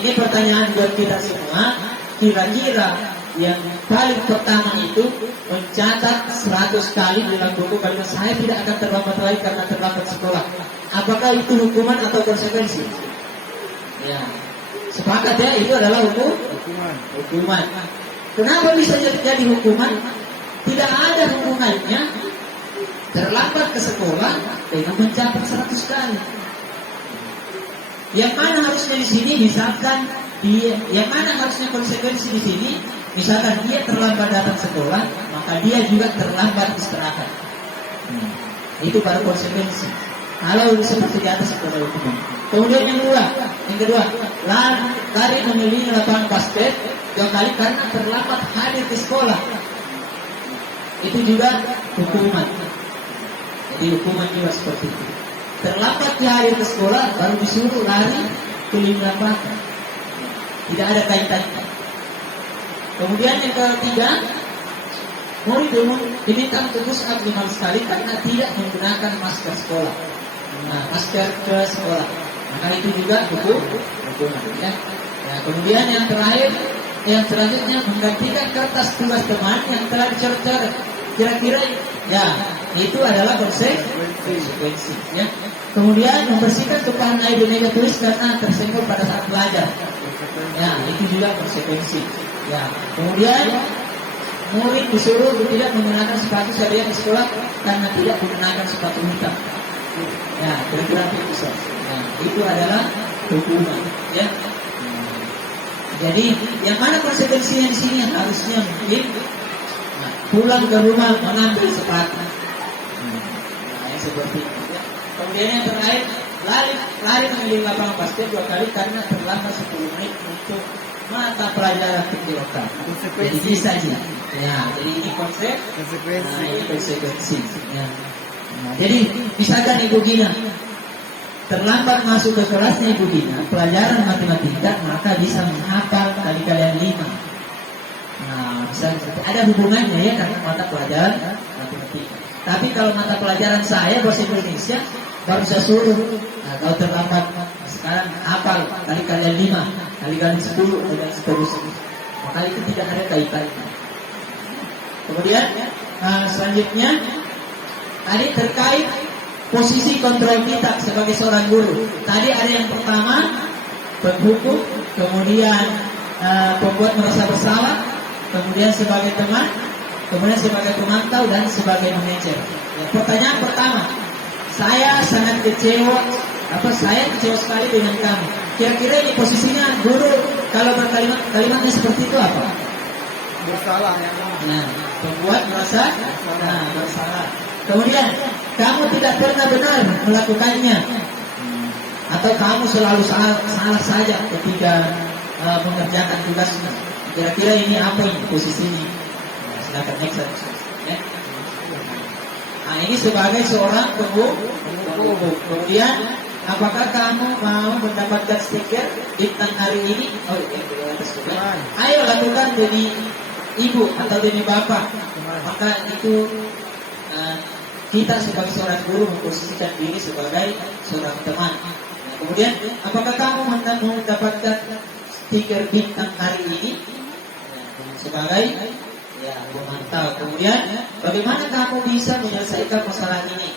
Ini pertanyaan buat kita semua. Kira-kira yang paling pertama itu mencatat 100 kali dalam buku karena saya tidak akan terlambat lagi karena terlambat sekolah. Apakah itu hukuman atau konsekuensi? Ya, sepakat ya, itu adalah hukuman. Kenapa bisa jadi hukuman? Tidak ada hubungannya terlambat ke sekolah dengan mencatat 100 kali. Yang mana harusnya di sini misalkan yang mana harusnya konsekuensi di sini, misalkan dia terlambat datang sekolah, maka dia juga terlambat istirahat. Itu baru konsekuensi. Kalau seperti di atas itu adalah hukuman. Kemudian yang kedua, lari mengelilingi lapangan basket 2 kali karena terlambat hadir di sekolah. Itu juga hukuman. Jadi hukuman juga seperti itu. Terlambat hadir ke sekolah baru disuruh lari keliling lapangan. Tidak ada kaitannya. Kemudian yang ketiga, murid diminta untuk push up 5 kali karena tidak menggunakan masker sekolah. Masker ke sekolah. Maka itu juga hukuman. Ya. Nah, kemudian yang selanjutnya menggantikan kertas tugas teman yang telah dicoret-coret. Kira-kira ya itu adalah konsekuensi. Ya. Kemudian membersihkan tumpahan air di meja tulis karena tersenggol pada saat belajar. Ya, itu juga konsekuensi. Ya. Kemudian murid disuruh tidak menggunakan sepatu syariah di sekolah karena tidak menggunakan sepatu hitam. Ya, kira-kira itu. Nah, itu adalah hukuman. Ya. Jadi, yang mana konsekuensinya di sini? Harusnya mungkin pulang ke rumah mengambil sepatu. Yang seperti itu. Ya. Kemudian yang terakhir, lari mengelilingi lapangan basket 2 kali karena terlambat 10 menit untuk mata pelajaran kekirokan. Jadi bisa aja. Ya, jadi ini konsekuensi. Nah, ini konsekuensi. Ya. Nah, jadi misalkan Ibu Gina terlambat masuk ke kelasnya Ibu Gina pelajaran matematika, maka bisa menghafal kali-kalian 5. Nah, bisa ada hubungannya ya karena mata pelajaran matematika. Tapi kalau mata pelajaran saya bahasa Indonesia baru saya suruh. Nah, kalau terlambat sekarang hafal kali-kalian 5, kali-kalian 10 dan seterusnya. Maka itu tidak ada kaitannya. Kemudian selanjutnya tadi terkait posisi kontrol kita sebagai seorang guru. Tadi ada yang pertama penghukum, kemudian pembuat merasa bersalah, kemudian sebagai teman, kemudian sebagai pemantau dan sebagai manajer. Ya, pertanyaan pertama, saya sangat kecewa. Saya kecewa sekali dengan kamu. Kira-kira ini posisinya guru kalau berkalimatnya seperti itu apa? Bersalah ya. Nah, pembuat merasa bersalah. Kemudian kamu tidak pernah benar melakukannya, atau kamu selalu salah saja ketika mengerjakan tugasnya. Kira-kira ini apa ini posisinya? Silakan next. Ya. Nah, ini sebagai seorang penghukum. Kemudian apakah kamu mau mendapatkan stiker bintang hari ini? Oh, ayo lakukan demi ibu atau demi bapak. Maka itu kita sebagai seorang guru memposisikan diri sebagai seorang teman. Nah, kemudian apakah kamu mau mendapatkan stiker bintang hari ini? Sebagai pemantau. Kemudian bagaimana kamu bisa menyelesaikan masalah ini?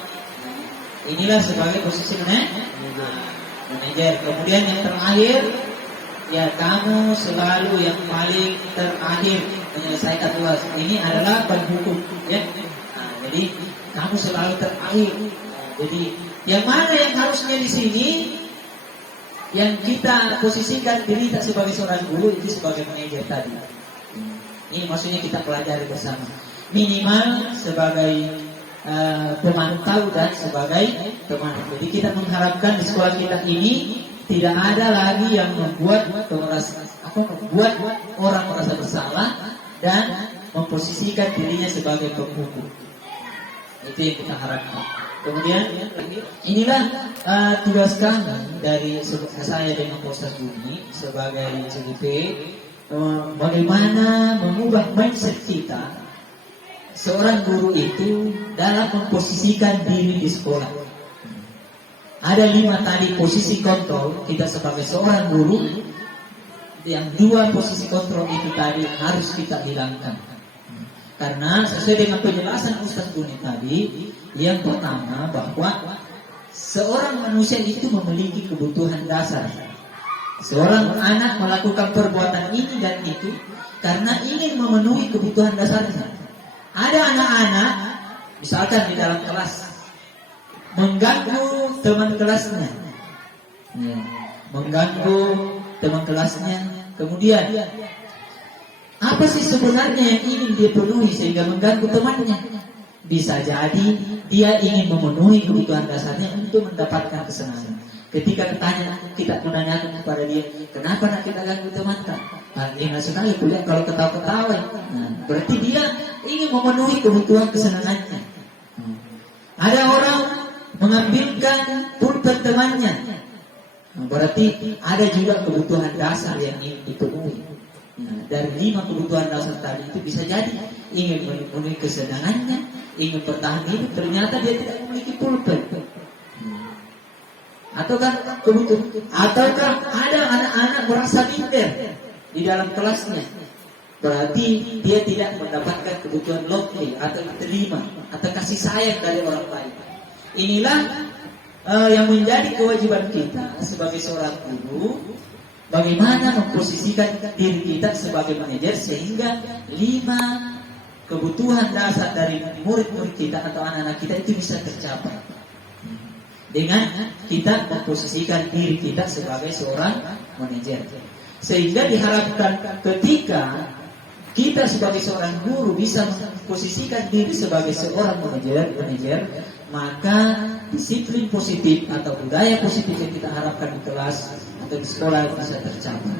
Inilah sebagai posisi manajer. Kemudian yang terakhir, ya kamu selalu yang paling terakhir menyelesaikan tugas. Ini adalah penghukum. Ya. Nah, jadi kamu selalu terakhir. Jadi yang mana yang harusnya di sini yang kita posisikan diri kita sebagai seorang guru itu sebagai manajer tadi. Ini maksudnya kita pelajari bersama. Minimal sebagai pemantau dan sebagai teman. Jadi kita mengharapkan di sekolah kita ini tidak ada lagi yang membuat orang merasa bersalah dan memposisikan dirinya sebagai penghukum. Itu yang kita harapkan. Kemudian inilah tugas kami dari saya dengan Ustaz Budi sebagai CGP, bagaimana mengubah mindset kita seorang guru itu dalam memposisikan diri di sekolah. Ada 5 tadi posisi kontrol kita sebagai seorang guru. Yang 2 posisi kontrol itu tadi harus kita hilangkan. Karena sesuai dengan penjelasan Ustaz Buni tadi, yang pertama bahwa seorang manusia itu memiliki kebutuhan dasar. Seorang anak melakukan perbuatan ini dan itu karena ingin memenuhi kebutuhan dasarnya. Ada anak-anak misalkan di dalam kelas mengganggu teman kelasnya, mengganggu teman kelasnya. Kemudian apa sih sebenarnya yang ingin dia penuhi sehingga mengganggu temannya? Bisa jadi dia ingin memenuhi kebutuhan dasarnya untuk mendapatkan kesenangan. Ketika kita menanyakan kepada dia, kenapa nak kita ganggu teman kan? Enak sekali kuliah kalau ketawa-ketawa. Berarti dia ingin memenuhi kebutuhan kesenangannya. Ada orang mengambilkan pulpen temannya. Berarti ada juga kebutuhan dasar yang ingin dipenuhi. Dari 5 kebutuhan dasar tadi itu bisa jadi ingin memenuhi kesenangannya, ingin bertahan hidup, ternyata dia tidak memiliki pulpen. Ataukah ada anak-anak merasa minder di dalam kelasnya, berarti dia tidak mendapatkan kebutuhan lovely atau diterima atau kasih sayang dari orang lain. Inilah yang menjadi kewajiban kita sebagai seorang guru, bagaimana memposisikan diri kita sebagai manajer sehingga 5 kebutuhan dasar dari murid-murid kita atau anak-anak kita itu bisa tercapai dengan kita memposisikan diri kita sebagai seorang manajer. Sehingga diharapkan ketika kita sebagai seorang guru bisa memposisikan diri sebagai seorang manajer, maka disiplin positif atau budaya positif yang kita harapkan di kelas atau di sekolah bisa tercapai.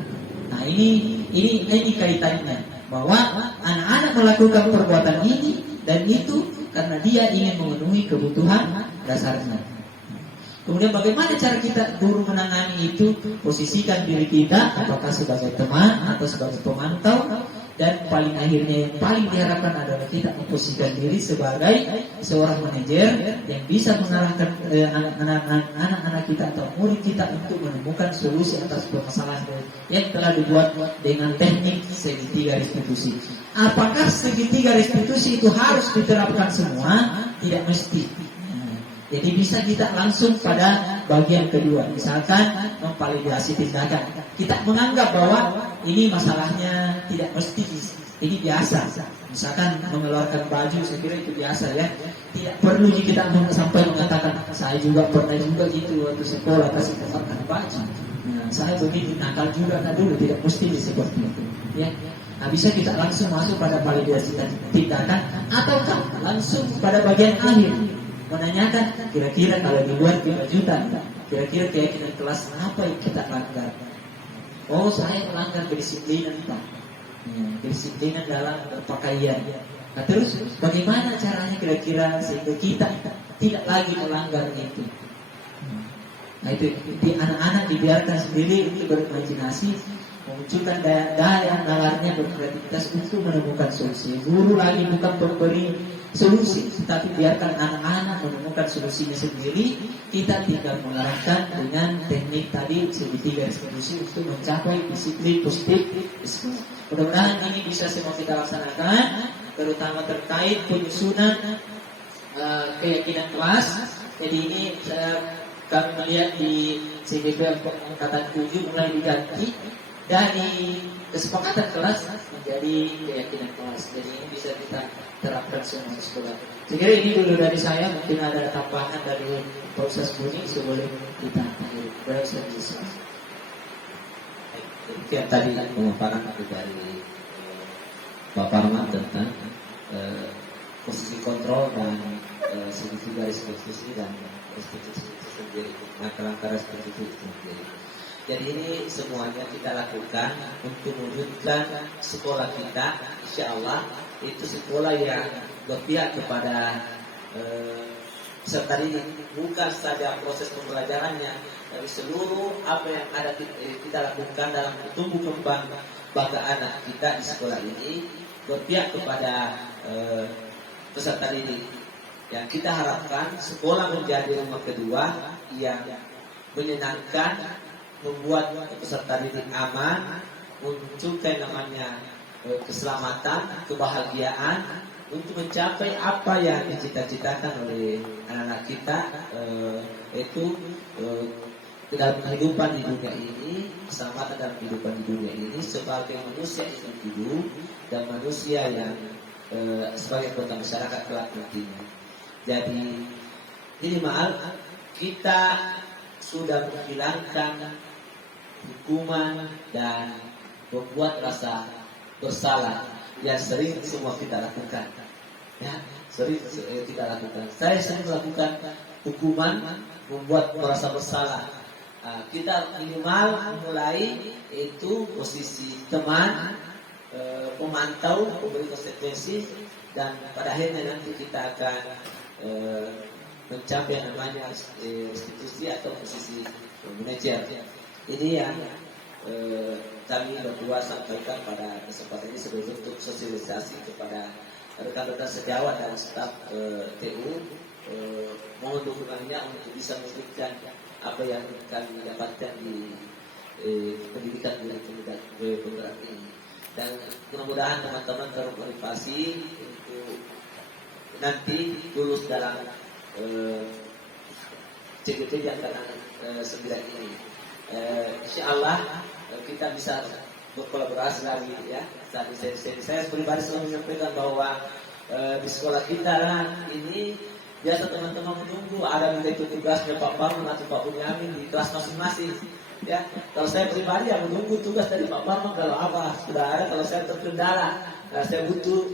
Nah ini kaitannya bahwa anak-anak melakukan perbuatan ini dan itu karena dia ingin memenuhi kebutuhan dasarnya. Kemudian bagaimana cara kita guru menangani itu? Posisikan diri kita apakah sebagai teman atau sebagai pemantau, dan paling akhirnya yang paling diharapkan adalah kita memposisikan diri sebagai seorang manajer yang bisa mengarahkan anak-anak kita atau murid kita untuk menemukan solusi atas permasalahan yang telah dibuat dengan teknik segitiga restitusi. Apakah segitiga restitusi itu harus diterapkan semua? Tidak mesti. Jadi bisa kita langsung pada bagian kedua, misalkan memvalidasi tindakan. Kita menganggap bahwa ini masalahnya tidak mesti, ini biasa. Misalkan mengeluarkan baju, saya kira itu biasa ya. Tidak perlu kita sampai mengatakan saya juga pernah juga gitu waktu sekolah kasih keluarkan baju. Nah, saya begitu nakal juga kan dulu, tidak mesti seperti itu. Ya. Nah, bisa kita langsung masuk pada validasi tindakan ataukah langsung pada bagian akhir. Menanyakan kira-kira kalau dibuat kelanjutan, kira-kira keyakinan kelas apa yang kita langgar? Oh, saya melanggar kedisiplinan Pak, kedisiplinan dalam berpakaian. Nah, terus bagaimana caranya kira-kira sehingga kita tidak lagi melanggar itu? Nah itu di anak-anak dibiarkan sendiri untuk berimajinasi, memunculkan daya nalarnya berkreativitas untuk menemukan solusi. Guru lagi bukan pemberi solusi, tapi biarkan anak-anak menemukan solusinya sendiri. Kita tinggal mengarahkan dengan teknik tadi segitiga restitusi untuk mencapai disiplin positif. Mudah-mudahan ini bisa semua kita laksanakan, terutama terkait penyusunan keyakinan kelas. Jadi ini kami melihat di CGP angkatan 7 mulai diganti dari kesepakatan kelas menjadi keyakinan kelas. Jadi ini bisa kita terapkan semua sekolah. Saya kira ini dulu dari saya. Mungkin ada tambahan dari proses Buni sebelum kita akhiri. Itu tadi pemaparan dari Bapak Rahmat tentang posisi kontrol dan segitiga restitusi dan restitusi itu sendiri, langkah-langkah restitusi itu sendiri. Jadi ini semuanya kita lakukan untuk mewujudkan sekolah kita, insya Allah itu sekolah yang berpihak kepada peserta didik, bukan saja proses pembelajarannya, tapi seluruh apa yang ada kita lakukan dalam tumbuh kembang bangga anak kita di sekolah ini berpihak kepada peserta didik. Yang kita harapkan sekolah menjadi rumah kedua yang menyenangkan, membuat peserta didik aman, munculkan namanya keselamatan, kebahagiaan untuk mencapai apa yang dicita-citakan oleh anak-anak kita, yaitu dalam kehidupan di dunia ini, keselamatan dalam kehidupan di dunia ini sebagai manusia individu dan manusia yang sebagai kota masyarakat kelak nantinya. Jadi minimal kita sudah menghilangkan hukuman dan membuat rasa bersalah yang sering semua kita lakukan. Ya, sering kita lakukan. Saya sering melakukan hukuman, membuat merasa bersalah. Kita minimal mulai itu posisi teman, pemantau, pemberi konsekuensi, dan pada akhirnya nanti kita akan mencapai namanya institusi atau posisi manajer. Ini yang kami berdua sampaikan pada kesempatan ini sebagai bentuk sosialisasi kepada rekan-rekan sejawat dan staf TU. Mohon dukungannya untuk bisa memberikan apa yang kami dapatkan di pendidikan penggerak ini. Dan mudah-mudahan teman-teman termotivasi untuk nanti lulus dalam CGT yang akan 9 ini. Insya Allah kita bisa berkolaborasi lagi ya. Saya pribadi selalu menyampaikan bahwa di sekolah kita ini biasa teman-teman menunggu ada minta ikut tugasnya Pak Parman atau Pak Bunyamin di kelas masing-masing. Ya, kalau saya pribadi yang menunggu tugas dari Pak Parman kalau apa sudah ada, kalau saya terkendala, saya butuh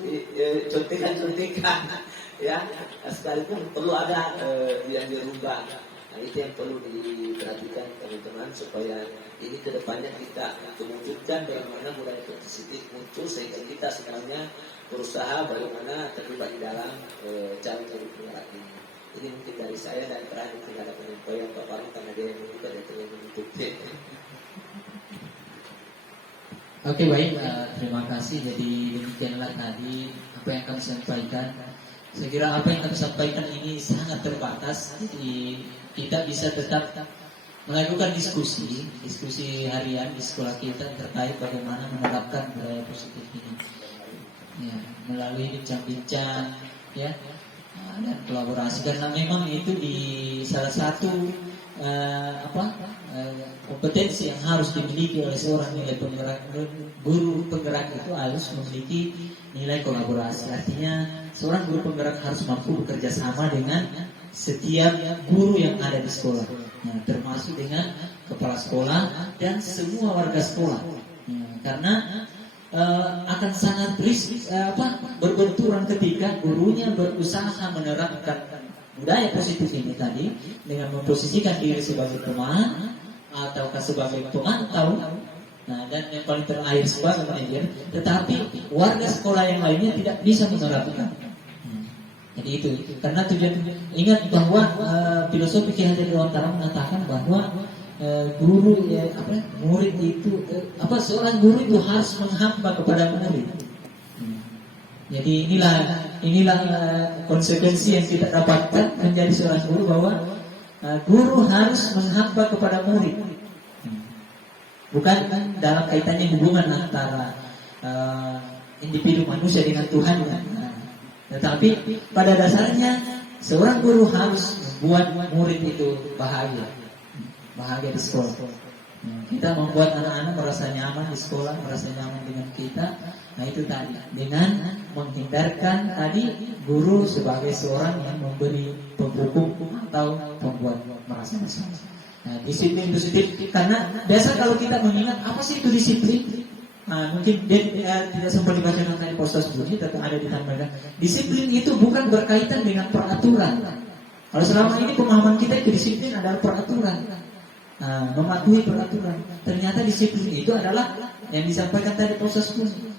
contekan, ya, sekalipun perlu ada yang dirubah. Nah, itu yang perlu diperhatikan teman-teman supaya ini kedepannya kita mewujudkan bagaimana budaya positif muncul sehingga kita sebenarnya berusaha bagaimana terlibat di dalam calon penggerak ini. Ini mungkin dari saya, dan terakhir mungkin ada penyampaian Pak Parman karena dia yang membuka dan yang menutup. Oke, baik, terima kasih. Jadi demikianlah tadi apa yang kami sampaikan. Saya kira apa yang kami sampaikan ini sangat terbatas, jadi kita bisa tetap melakukan diskusi harian di sekolah kita terkait bagaimana menerapkan budaya positif ini. Ya, melalui bincang-bincang, ya, dan kolaborasi, karena memang itu di salah satu kompetensi yang harus dimiliki oleh seorang nilai penggerak. Guru penggerak itu harus memiliki nilai kolaborasi. Artinya seorang guru penggerak harus mampu bekerja sama dengan setiap guru yang ada di sekolah, ya, termasuk dengan kepala sekolah dan semua warga sekolah, ya, karena akan sangat berbenturan ketika gurunya berusaha menerapkan budaya positif ini tadi dengan memposisikan diri sebagai teman ataukah sebagai pemantau, nah, dan yang paling terakhir sebagai manajer, tetapi warga sekolah yang lainnya tidak bisa menerapkan. Jadi itu karena tujuan, ingat bahwa filosofi Ki Hajar Dewantara mengatakan bahwa murid itu seorang guru itu harus menghamba kepada murid. Jadi inilah konsekuensi yang kita dapatkan menjadi seorang guru, bahwa guru harus menghamba kepada murid. Bukan dalam kaitannya hubungan antara individu manusia dengan Tuhan, tetapi pada dasarnya seorang guru harus membuat murid itu bahagia di sekolah. Kita membuat anak-anak merasa nyaman di sekolah, merasa nyaman dengan kita. Nah, itu tadi dengan menghindarkan tadi guru sebagai seorang yang memberi penghukum atau pembuat merasa bersalah. Nah, disiplin positif, karena biasa kalau kita mengingat apa sih itu disiplin, mungkin dia tidak sempat dibacakan tadi postas bunyi, tapi ada ditambahkan disiplin itu bukan berkaitan dengan peraturan. Kalau selama ini pemahaman kita itu disiplin adalah peraturan, mematuhi peraturan. Ternyata disiplin itu adalah yang disampaikan tadi postas bunyi,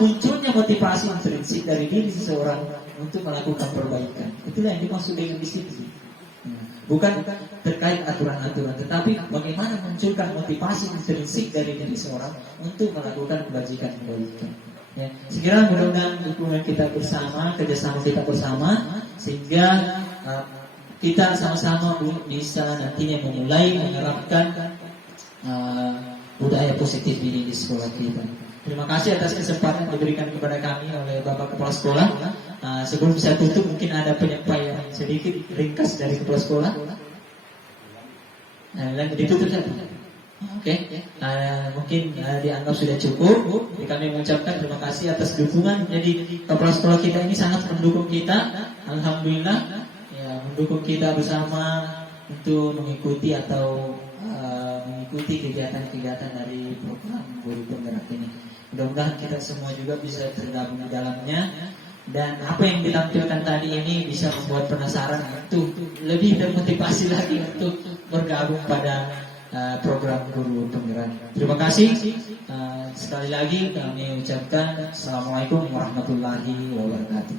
munculnya motivasi intrinsik dari diri seseorang untuk melakukan perbaikan. Itulah yang dimaksud dengan disiplin. Bukan terkait aturan-aturan, tetapi bagaimana munculkan motivasi intrinsik dari diri seorang untuk melakukan kebajikan-kebajikan. Ya, sekiranya mudah-mudahan dukungan kita bersama, kerjasama kita bersama, sehingga kita sama-sama bisa nantinya memulai menerapkan budaya positif ini di sekolah kita. Terima kasih atas kesempatan yang diberikan kepada kami oleh Bapak Kepala Sekolah. Sebelum saya tutup, mungkin ada penyampaian sedikit ringkas dari Kepala Sekolah. Ditutup saja. Oke. Mungkin dianggap sudah cukup. Jadi kami mengucapkan terima kasih atas dukungan. Jadi Kepala Sekolah kita ini sangat mendukung kita. Alhamdulillah, ya, mendukung kita bersama untuk mengikuti atau mengikuti kegiatan-kegiatan dari program Guru Penggerak ini. Mudah-mudahan kita semua juga bisa tergabung di dalamnya, dan apa yang ditampilkan tadi ini bisa membuat penasaran untuk lebih termotivasi lagi untuk bergabung pada program Guru Penggerak. Terima kasih. Sekali lagi kami ucapkan Assalamualaikum warahmatullahi wabarakatuh.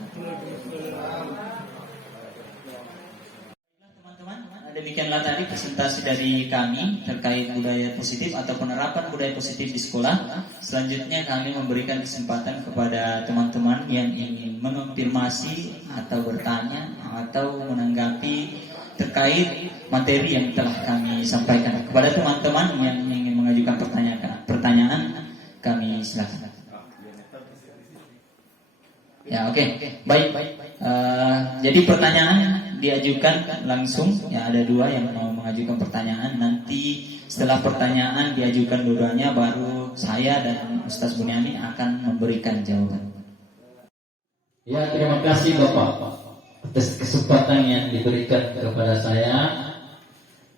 Demikianlah tadi presentasi dari kami terkait budaya positif atau penerapan budaya positif di sekolah. Selanjutnya kami memberikan kesempatan kepada teman-teman yang ingin mengonfirmasi atau bertanya atau menanggapi terkait materi yang telah kami sampaikan. Kepada teman-teman yang ingin mengajukan pertanyaan, kami silakan. Ya, oke. Baik. Jadi pertanyaan diajukan langsung, ya, ada dua yang mau mengajukan pertanyaan. Nanti setelah pertanyaan diajukan dua-duanya, baru saya dan Ustaz Bunyamin akan memberikan jawaban. Ya, terima kasih Bapak atas kesempatan yang diberikan kepada saya.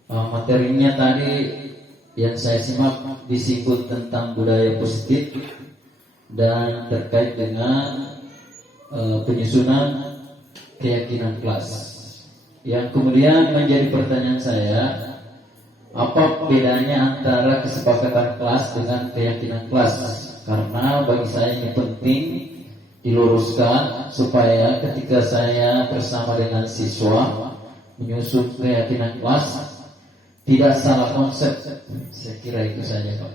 Materinya tadi yang saya simak disebut tentang budaya positif dan terkait dengan penyusunan keyakinan kelas. Yang kemudian menjadi pertanyaan saya, apa bedanya antara kesepakatan kelas dengan keyakinan kelas? Karena bagi saya ini penting diluruskan supaya ketika saya bersama dengan siswa menyusun keyakinan kelas tidak salah konsep. Saya kira itu saja, Pak.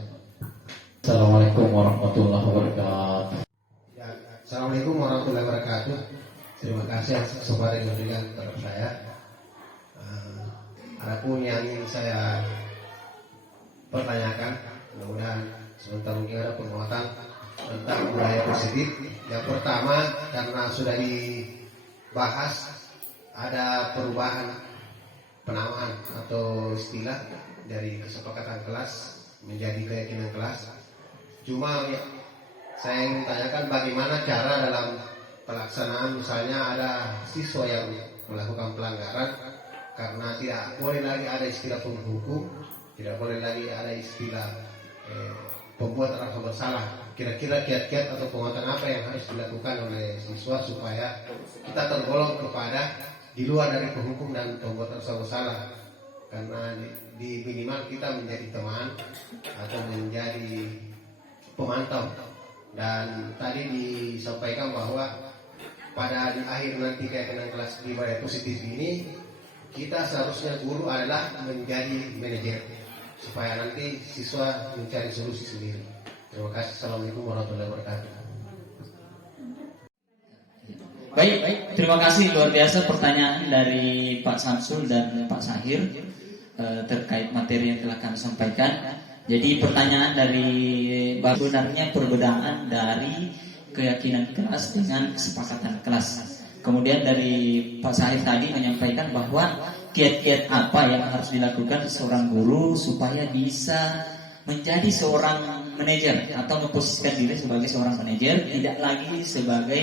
Assalamualaikum warahmatullahi wabarakatuh. Ya, Assalamualaikum warahmatullahi wabarakatuh. Terima kasih atas kesempatan yang diberikan kepada saya. Adapun yang ingin saya pertanyakan, mudah-mudahan sebentar mungkin ada penguatan tentang budaya positif. Yang pertama, karena sudah dibahas ada perubahan penamaan atau istilah dari kesepakatan kelas menjadi keyakinan kelas. Cuma ya, saya ingin tanyakan bagaimana cara dalam pelaksanaan, misalnya ada siswa yang melakukan pelanggaran, karena tidak boleh lagi ada istilah penghukum, tidak boleh lagi ada istilah pembuat rasa bersalah. Kira-kira kiat-kiat atau penguatan apa yang harus dilakukan oleh siswa supaya kita tergolong kepada di luar dari penghukum dan pembuat rasa bersalah, karena di minimal kita menjadi teman atau menjadi pemantau. Dan tadi disampaikan bahwa pada di akhir nanti keyakinan kelas di budaya positif ini, kita seharusnya guru adalah menjadi manajer supaya nanti siswa mencari solusi sendiri. Terima kasih. Assalamualaikum warahmatullahi wabarakatuh. Baik, terima kasih, luar biasa pertanyaan dari Pak Samsul dan Pak Sahir terkait materi yang telah kami sampaikan. Jadi pertanyaan dari sebenarnya perbedaan dari keyakinan kelas dengan kesepakatan kelas. Kemudian dari Pak Sahir tadi menyampaikan bahwa kiat-kiat apa yang harus dilakukan seorang guru supaya bisa menjadi seorang manajer atau memposisikan diri sebagai seorang manajer, tidak lagi sebagai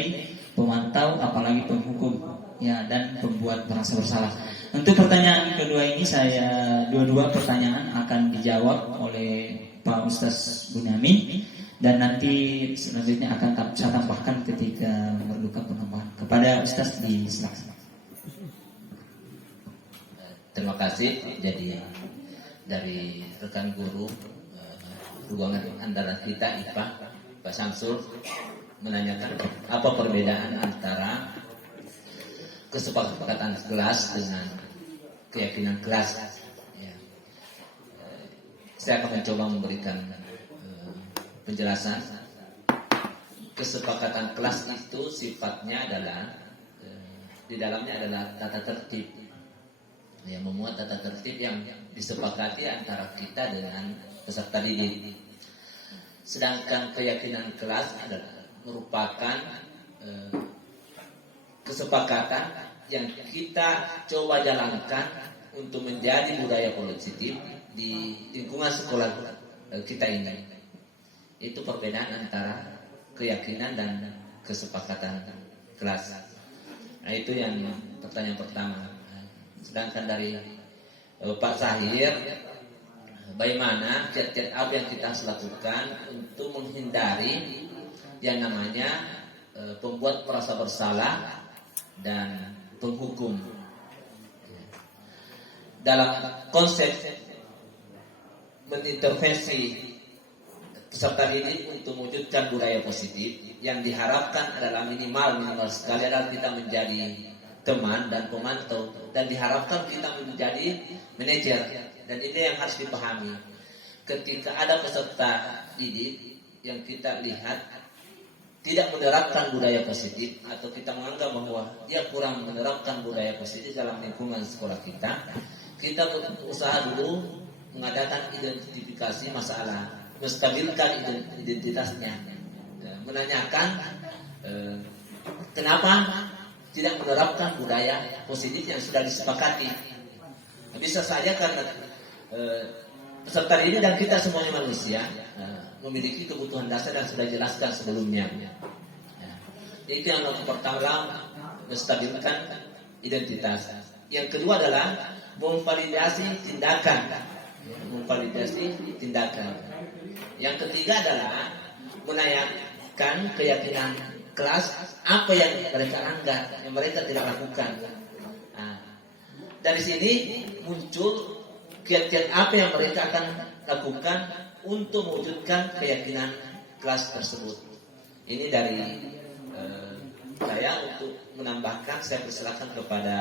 pemantau apalagi penghukum, ya, dan pembuat merasa bersalah. Untuk pertanyaan kedua ini dua pertanyaan akan dijawab oleh Pak Ustaz Bunyamin, dan nanti selanjutnya akan saya tambahkan ketika memerlukan penambahan kepada Ustaz di silakan. Terima kasih. Jadi dari rekan guru ruangan antara kita IPA, Pak Samsul menanyakan apa perbedaan antara kesepakatan kelas dengan keyakinan kelas. Ya. Saya akan mencoba memberikan penjelasan. Kesepakatan kelas itu sifatnya adalah di dalamnya adalah tata tertib, yang memuat tata tertib yang disepakati antara kita dengan peserta didik. Sedangkan keyakinan kelas adalah merupakan kesepakatan yang kita coba jalankan untuk menjadi budaya positif di lingkungan sekolah kita ini. Itu perbedaan antara keyakinan dan kesepakatan kelas. Nah, itu yang pertanyaan pertama. Sedangkan dari Pak Zahir, bagaimana kiat-kiat apa yang kita harus lakukan untuk menghindari yang namanya pembuat merasa bersalah dan penghukum. Dalam konsep mengintervensi peserta didik untuk mewujudkan budaya positif, yang diharapkan adalah minimal sekali adalah kita menjadi teman dan pemantau, dan diharapkan kita menjadi manajer. Dan ini yang harus dipahami. Ketika ada peserta didik yang kita lihat tidak menerapkan budaya positif, atau kita menganggap bahwa dia kurang menerapkan budaya positif dalam lingkungan sekolah kita berusaha dulu mengadakan identifikasi masalah, menstabilkan identitasnya, menanyakan kenapa tidak menerapkan budaya positif yang sudah disepakati. Bisa saja karena peserta didik dan kita semuanya manusia memiliki kebutuhan dasar yang sudah jelaskan sebelumnya. Itu yang pertama, menstabilkan identitas. Yang kedua adalah memvalidasi tindakan. Yang ketiga adalah menanyakan keyakinan kelas apa yang mereka anggap, yang mereka tidak lakukan. Nah, dari sini muncul kiat-kiat apa yang mereka akan lakukan untuk mewujudkan keyakinan kelas tersebut. Ini dari saya untuk menambahkan. Saya persilakan kepada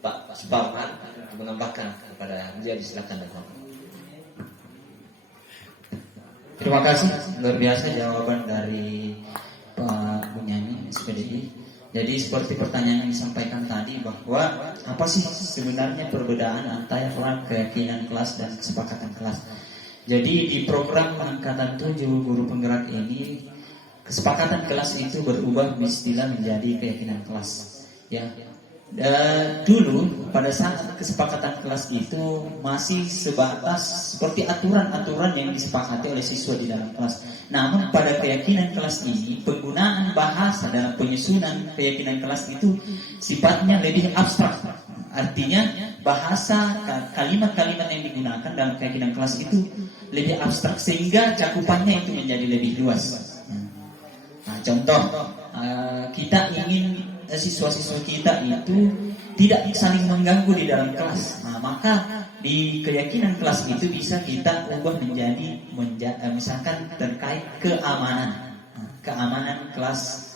Pak Suparman menambahkan kepada dia, silakan. Terima kasih, luar biasa jawaban dari Pak Bunyani SPDI. Jadi seperti pertanyaan yang disampaikan tadi, bahwa apa sih sebenarnya perbedaan antara keyakinan kelas dan kesepakatan kelas. Jadi di program Angkatan 7 Guru Penggerak ini, kesepakatan kelas itu berubah istilah menjadi keyakinan kelas. Ya, dulu pada saat kesepakatan kelas itu masih sebatas seperti aturan-aturan yang disepakati oleh siswa di dalam kelas. Namun pada keyakinan kelas ini, penggunaan bahasa dalam penyusunan keyakinan kelas itu sifatnya lebih abstrak. Artinya bahasa, kalimat-kalimat yang digunakan dalam keyakinan kelas itu lebih abstrak, sehingga cakupannya itu menjadi lebih luas. Nah, contoh, kita ingin siswa-siswa kita itu tidak saling mengganggu di dalam kelas. Nah, maka di keyakinan kelas itu bisa kita ubah menjadi misalkan terkait keamanan. Keamanan kelas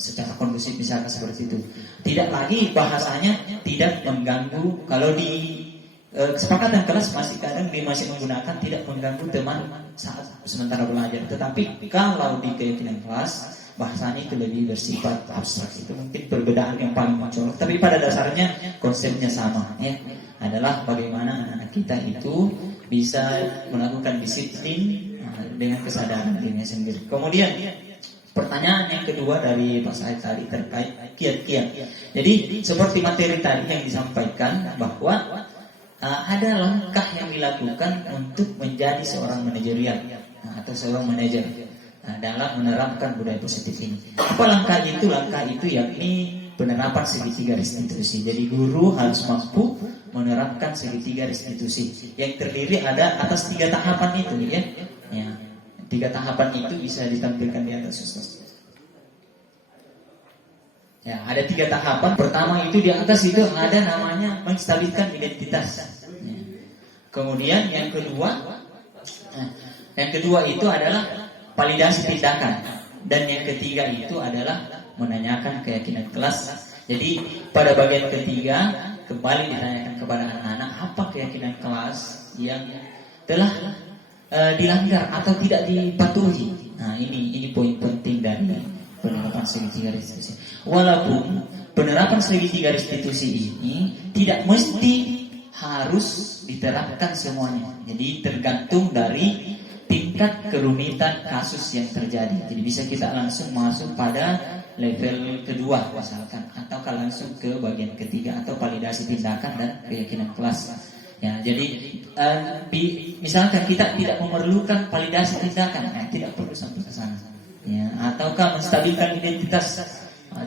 secara kondusif, misalkan seperti itu. Tidak lagi bahasanya tidak mengganggu. Kalau di kesepakatan kelas masih kadang dia masih menggunakan tidak mengganggu teman saat sementara belajar. Tetapi kalau di keyakinan kelas bahasanya itu lebih bersifat abstrak. Itu mungkin perbedaan yang paling mencolok, tapi pada dasarnya konsepnya sama, ya. Adalah bagaimana anak-anak kita itu bisa melakukan disiplin dengan kesadaran dirinya sendiri. Kemudian pertanyaan yang kedua dari Pak Said tadi terkait kiat-kiat. Jadi seperti materi tadi yang disampaikan, bahwa ada langkah yang dilakukan untuk menjadi seorang manajerial atau seorang manajer dalam menerapkan budaya positif ini. Apa langkah itu? Langkah itu yakni penerapan segitiga restitusi. Jadi guru harus mampu menerapkan segitiga restitusi yang terdiri ada atas 3 tahapan itu, ya. 3 tahapan itu bisa ditampilkan di atas, Ustaz. Ya, ada 3 tahapan. Pertama itu di atas itu ada namanya menstabilkan identitas. Kemudian yang kedua itu adalah validasi tindakan, dan yang ketiga itu adalah menanyakan keyakinan kelas. Jadi pada bagian ketiga kembali ditanyakan kepada anak-anak apa keyakinan kelas yang telah dilanggar atau tidak dipatuhi. Nah, ini poin penting dari penerapan segitiga restitusi. Walaupun penerapan segitiga restitusi ini tidak mesti harus diterapkan semuanya. Jadi tergantung dari tingkat kerumitan kasus yang terjadi. Jadi bisa kita langsung masuk pada level kedua misalkan, atau langsung ke bagian ketiga atau validasi tindakan dan keyakinan kelas. Ya, jadi misalkan kita tidak memerlukan validasi tindakan, tidak perlu sampai ke sana. Ya, ataukah menstabilkan identitas,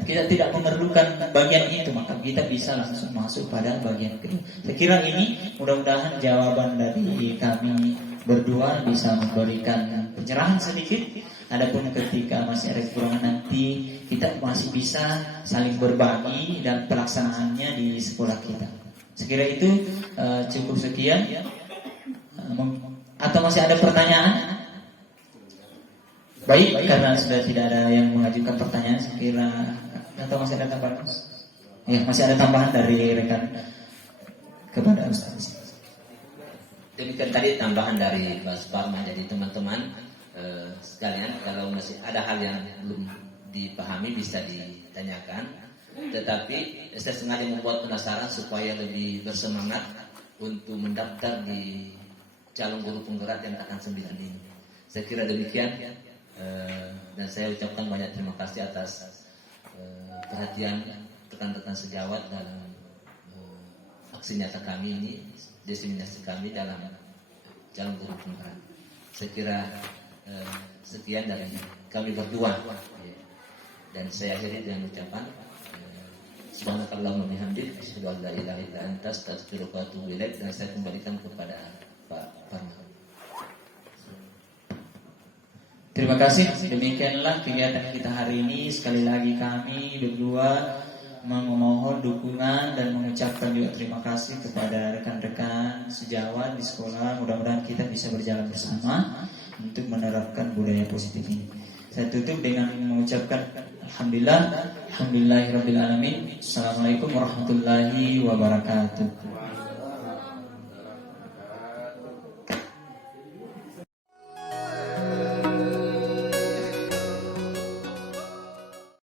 kita tidak memerlukan bagian itu, maka kita bisa langsung masuk pada bagian kedua. Saya kira ini mudah-mudahan jawaban dari kami berdua bisa memberikan pencerahan sedikit. Adapun ketika masih ada kekurangan nanti kita masih bisa saling berbagi dan pelaksanaannya di sekolah kita. Sekira itu cukup sekian. Atau masih ada pertanyaan? Baik, karena sudah tidak ada yang mengajukan pertanyaan, sekira atau masih ada tambahan? Ya, masih ada tambahan dari rekan kepada Ustaz. Demikian tadi tambahan dari Pak Suparman. Jadi teman-teman sekalian, kalau masih ada hal yang belum dipahami bisa ditanyakan. Tetapi saya sengaja membuat penasaran supaya lebih bersemangat untuk mendaftar di calon guru penggerak yang akan 9 ini. Saya kira demikian, dan saya ucapkan banyak terima kasih atas perhatian rekan-rekan sejawat dalam aksi nyata kami ini, diseminasi kami dalam calon guru penggerak. Saya kira sekian dari kami berdua, dan saya akhiri dengan ucapan subhanakallahumma bihamdik asyhadu an la ilaha illa anta astaghfiruka wa atubu ilaik, dan saya kembalikan kepada Pak Parman. Terima kasih. Demikianlah kegiatan kita hari ini. Sekali lagi kami berdua memohon dukungan dan mengucapkan juga terima kasih kepada rekan-rekan sejawat di sekolah. Mudah-mudahan kita bisa berjalan bersama untuk menerapkan budaya positif ini. Saya tutup dengan mengucapkan alhamdulillahirabbil alamin. Assalamualaikum warahmatullahi wabarakatuh.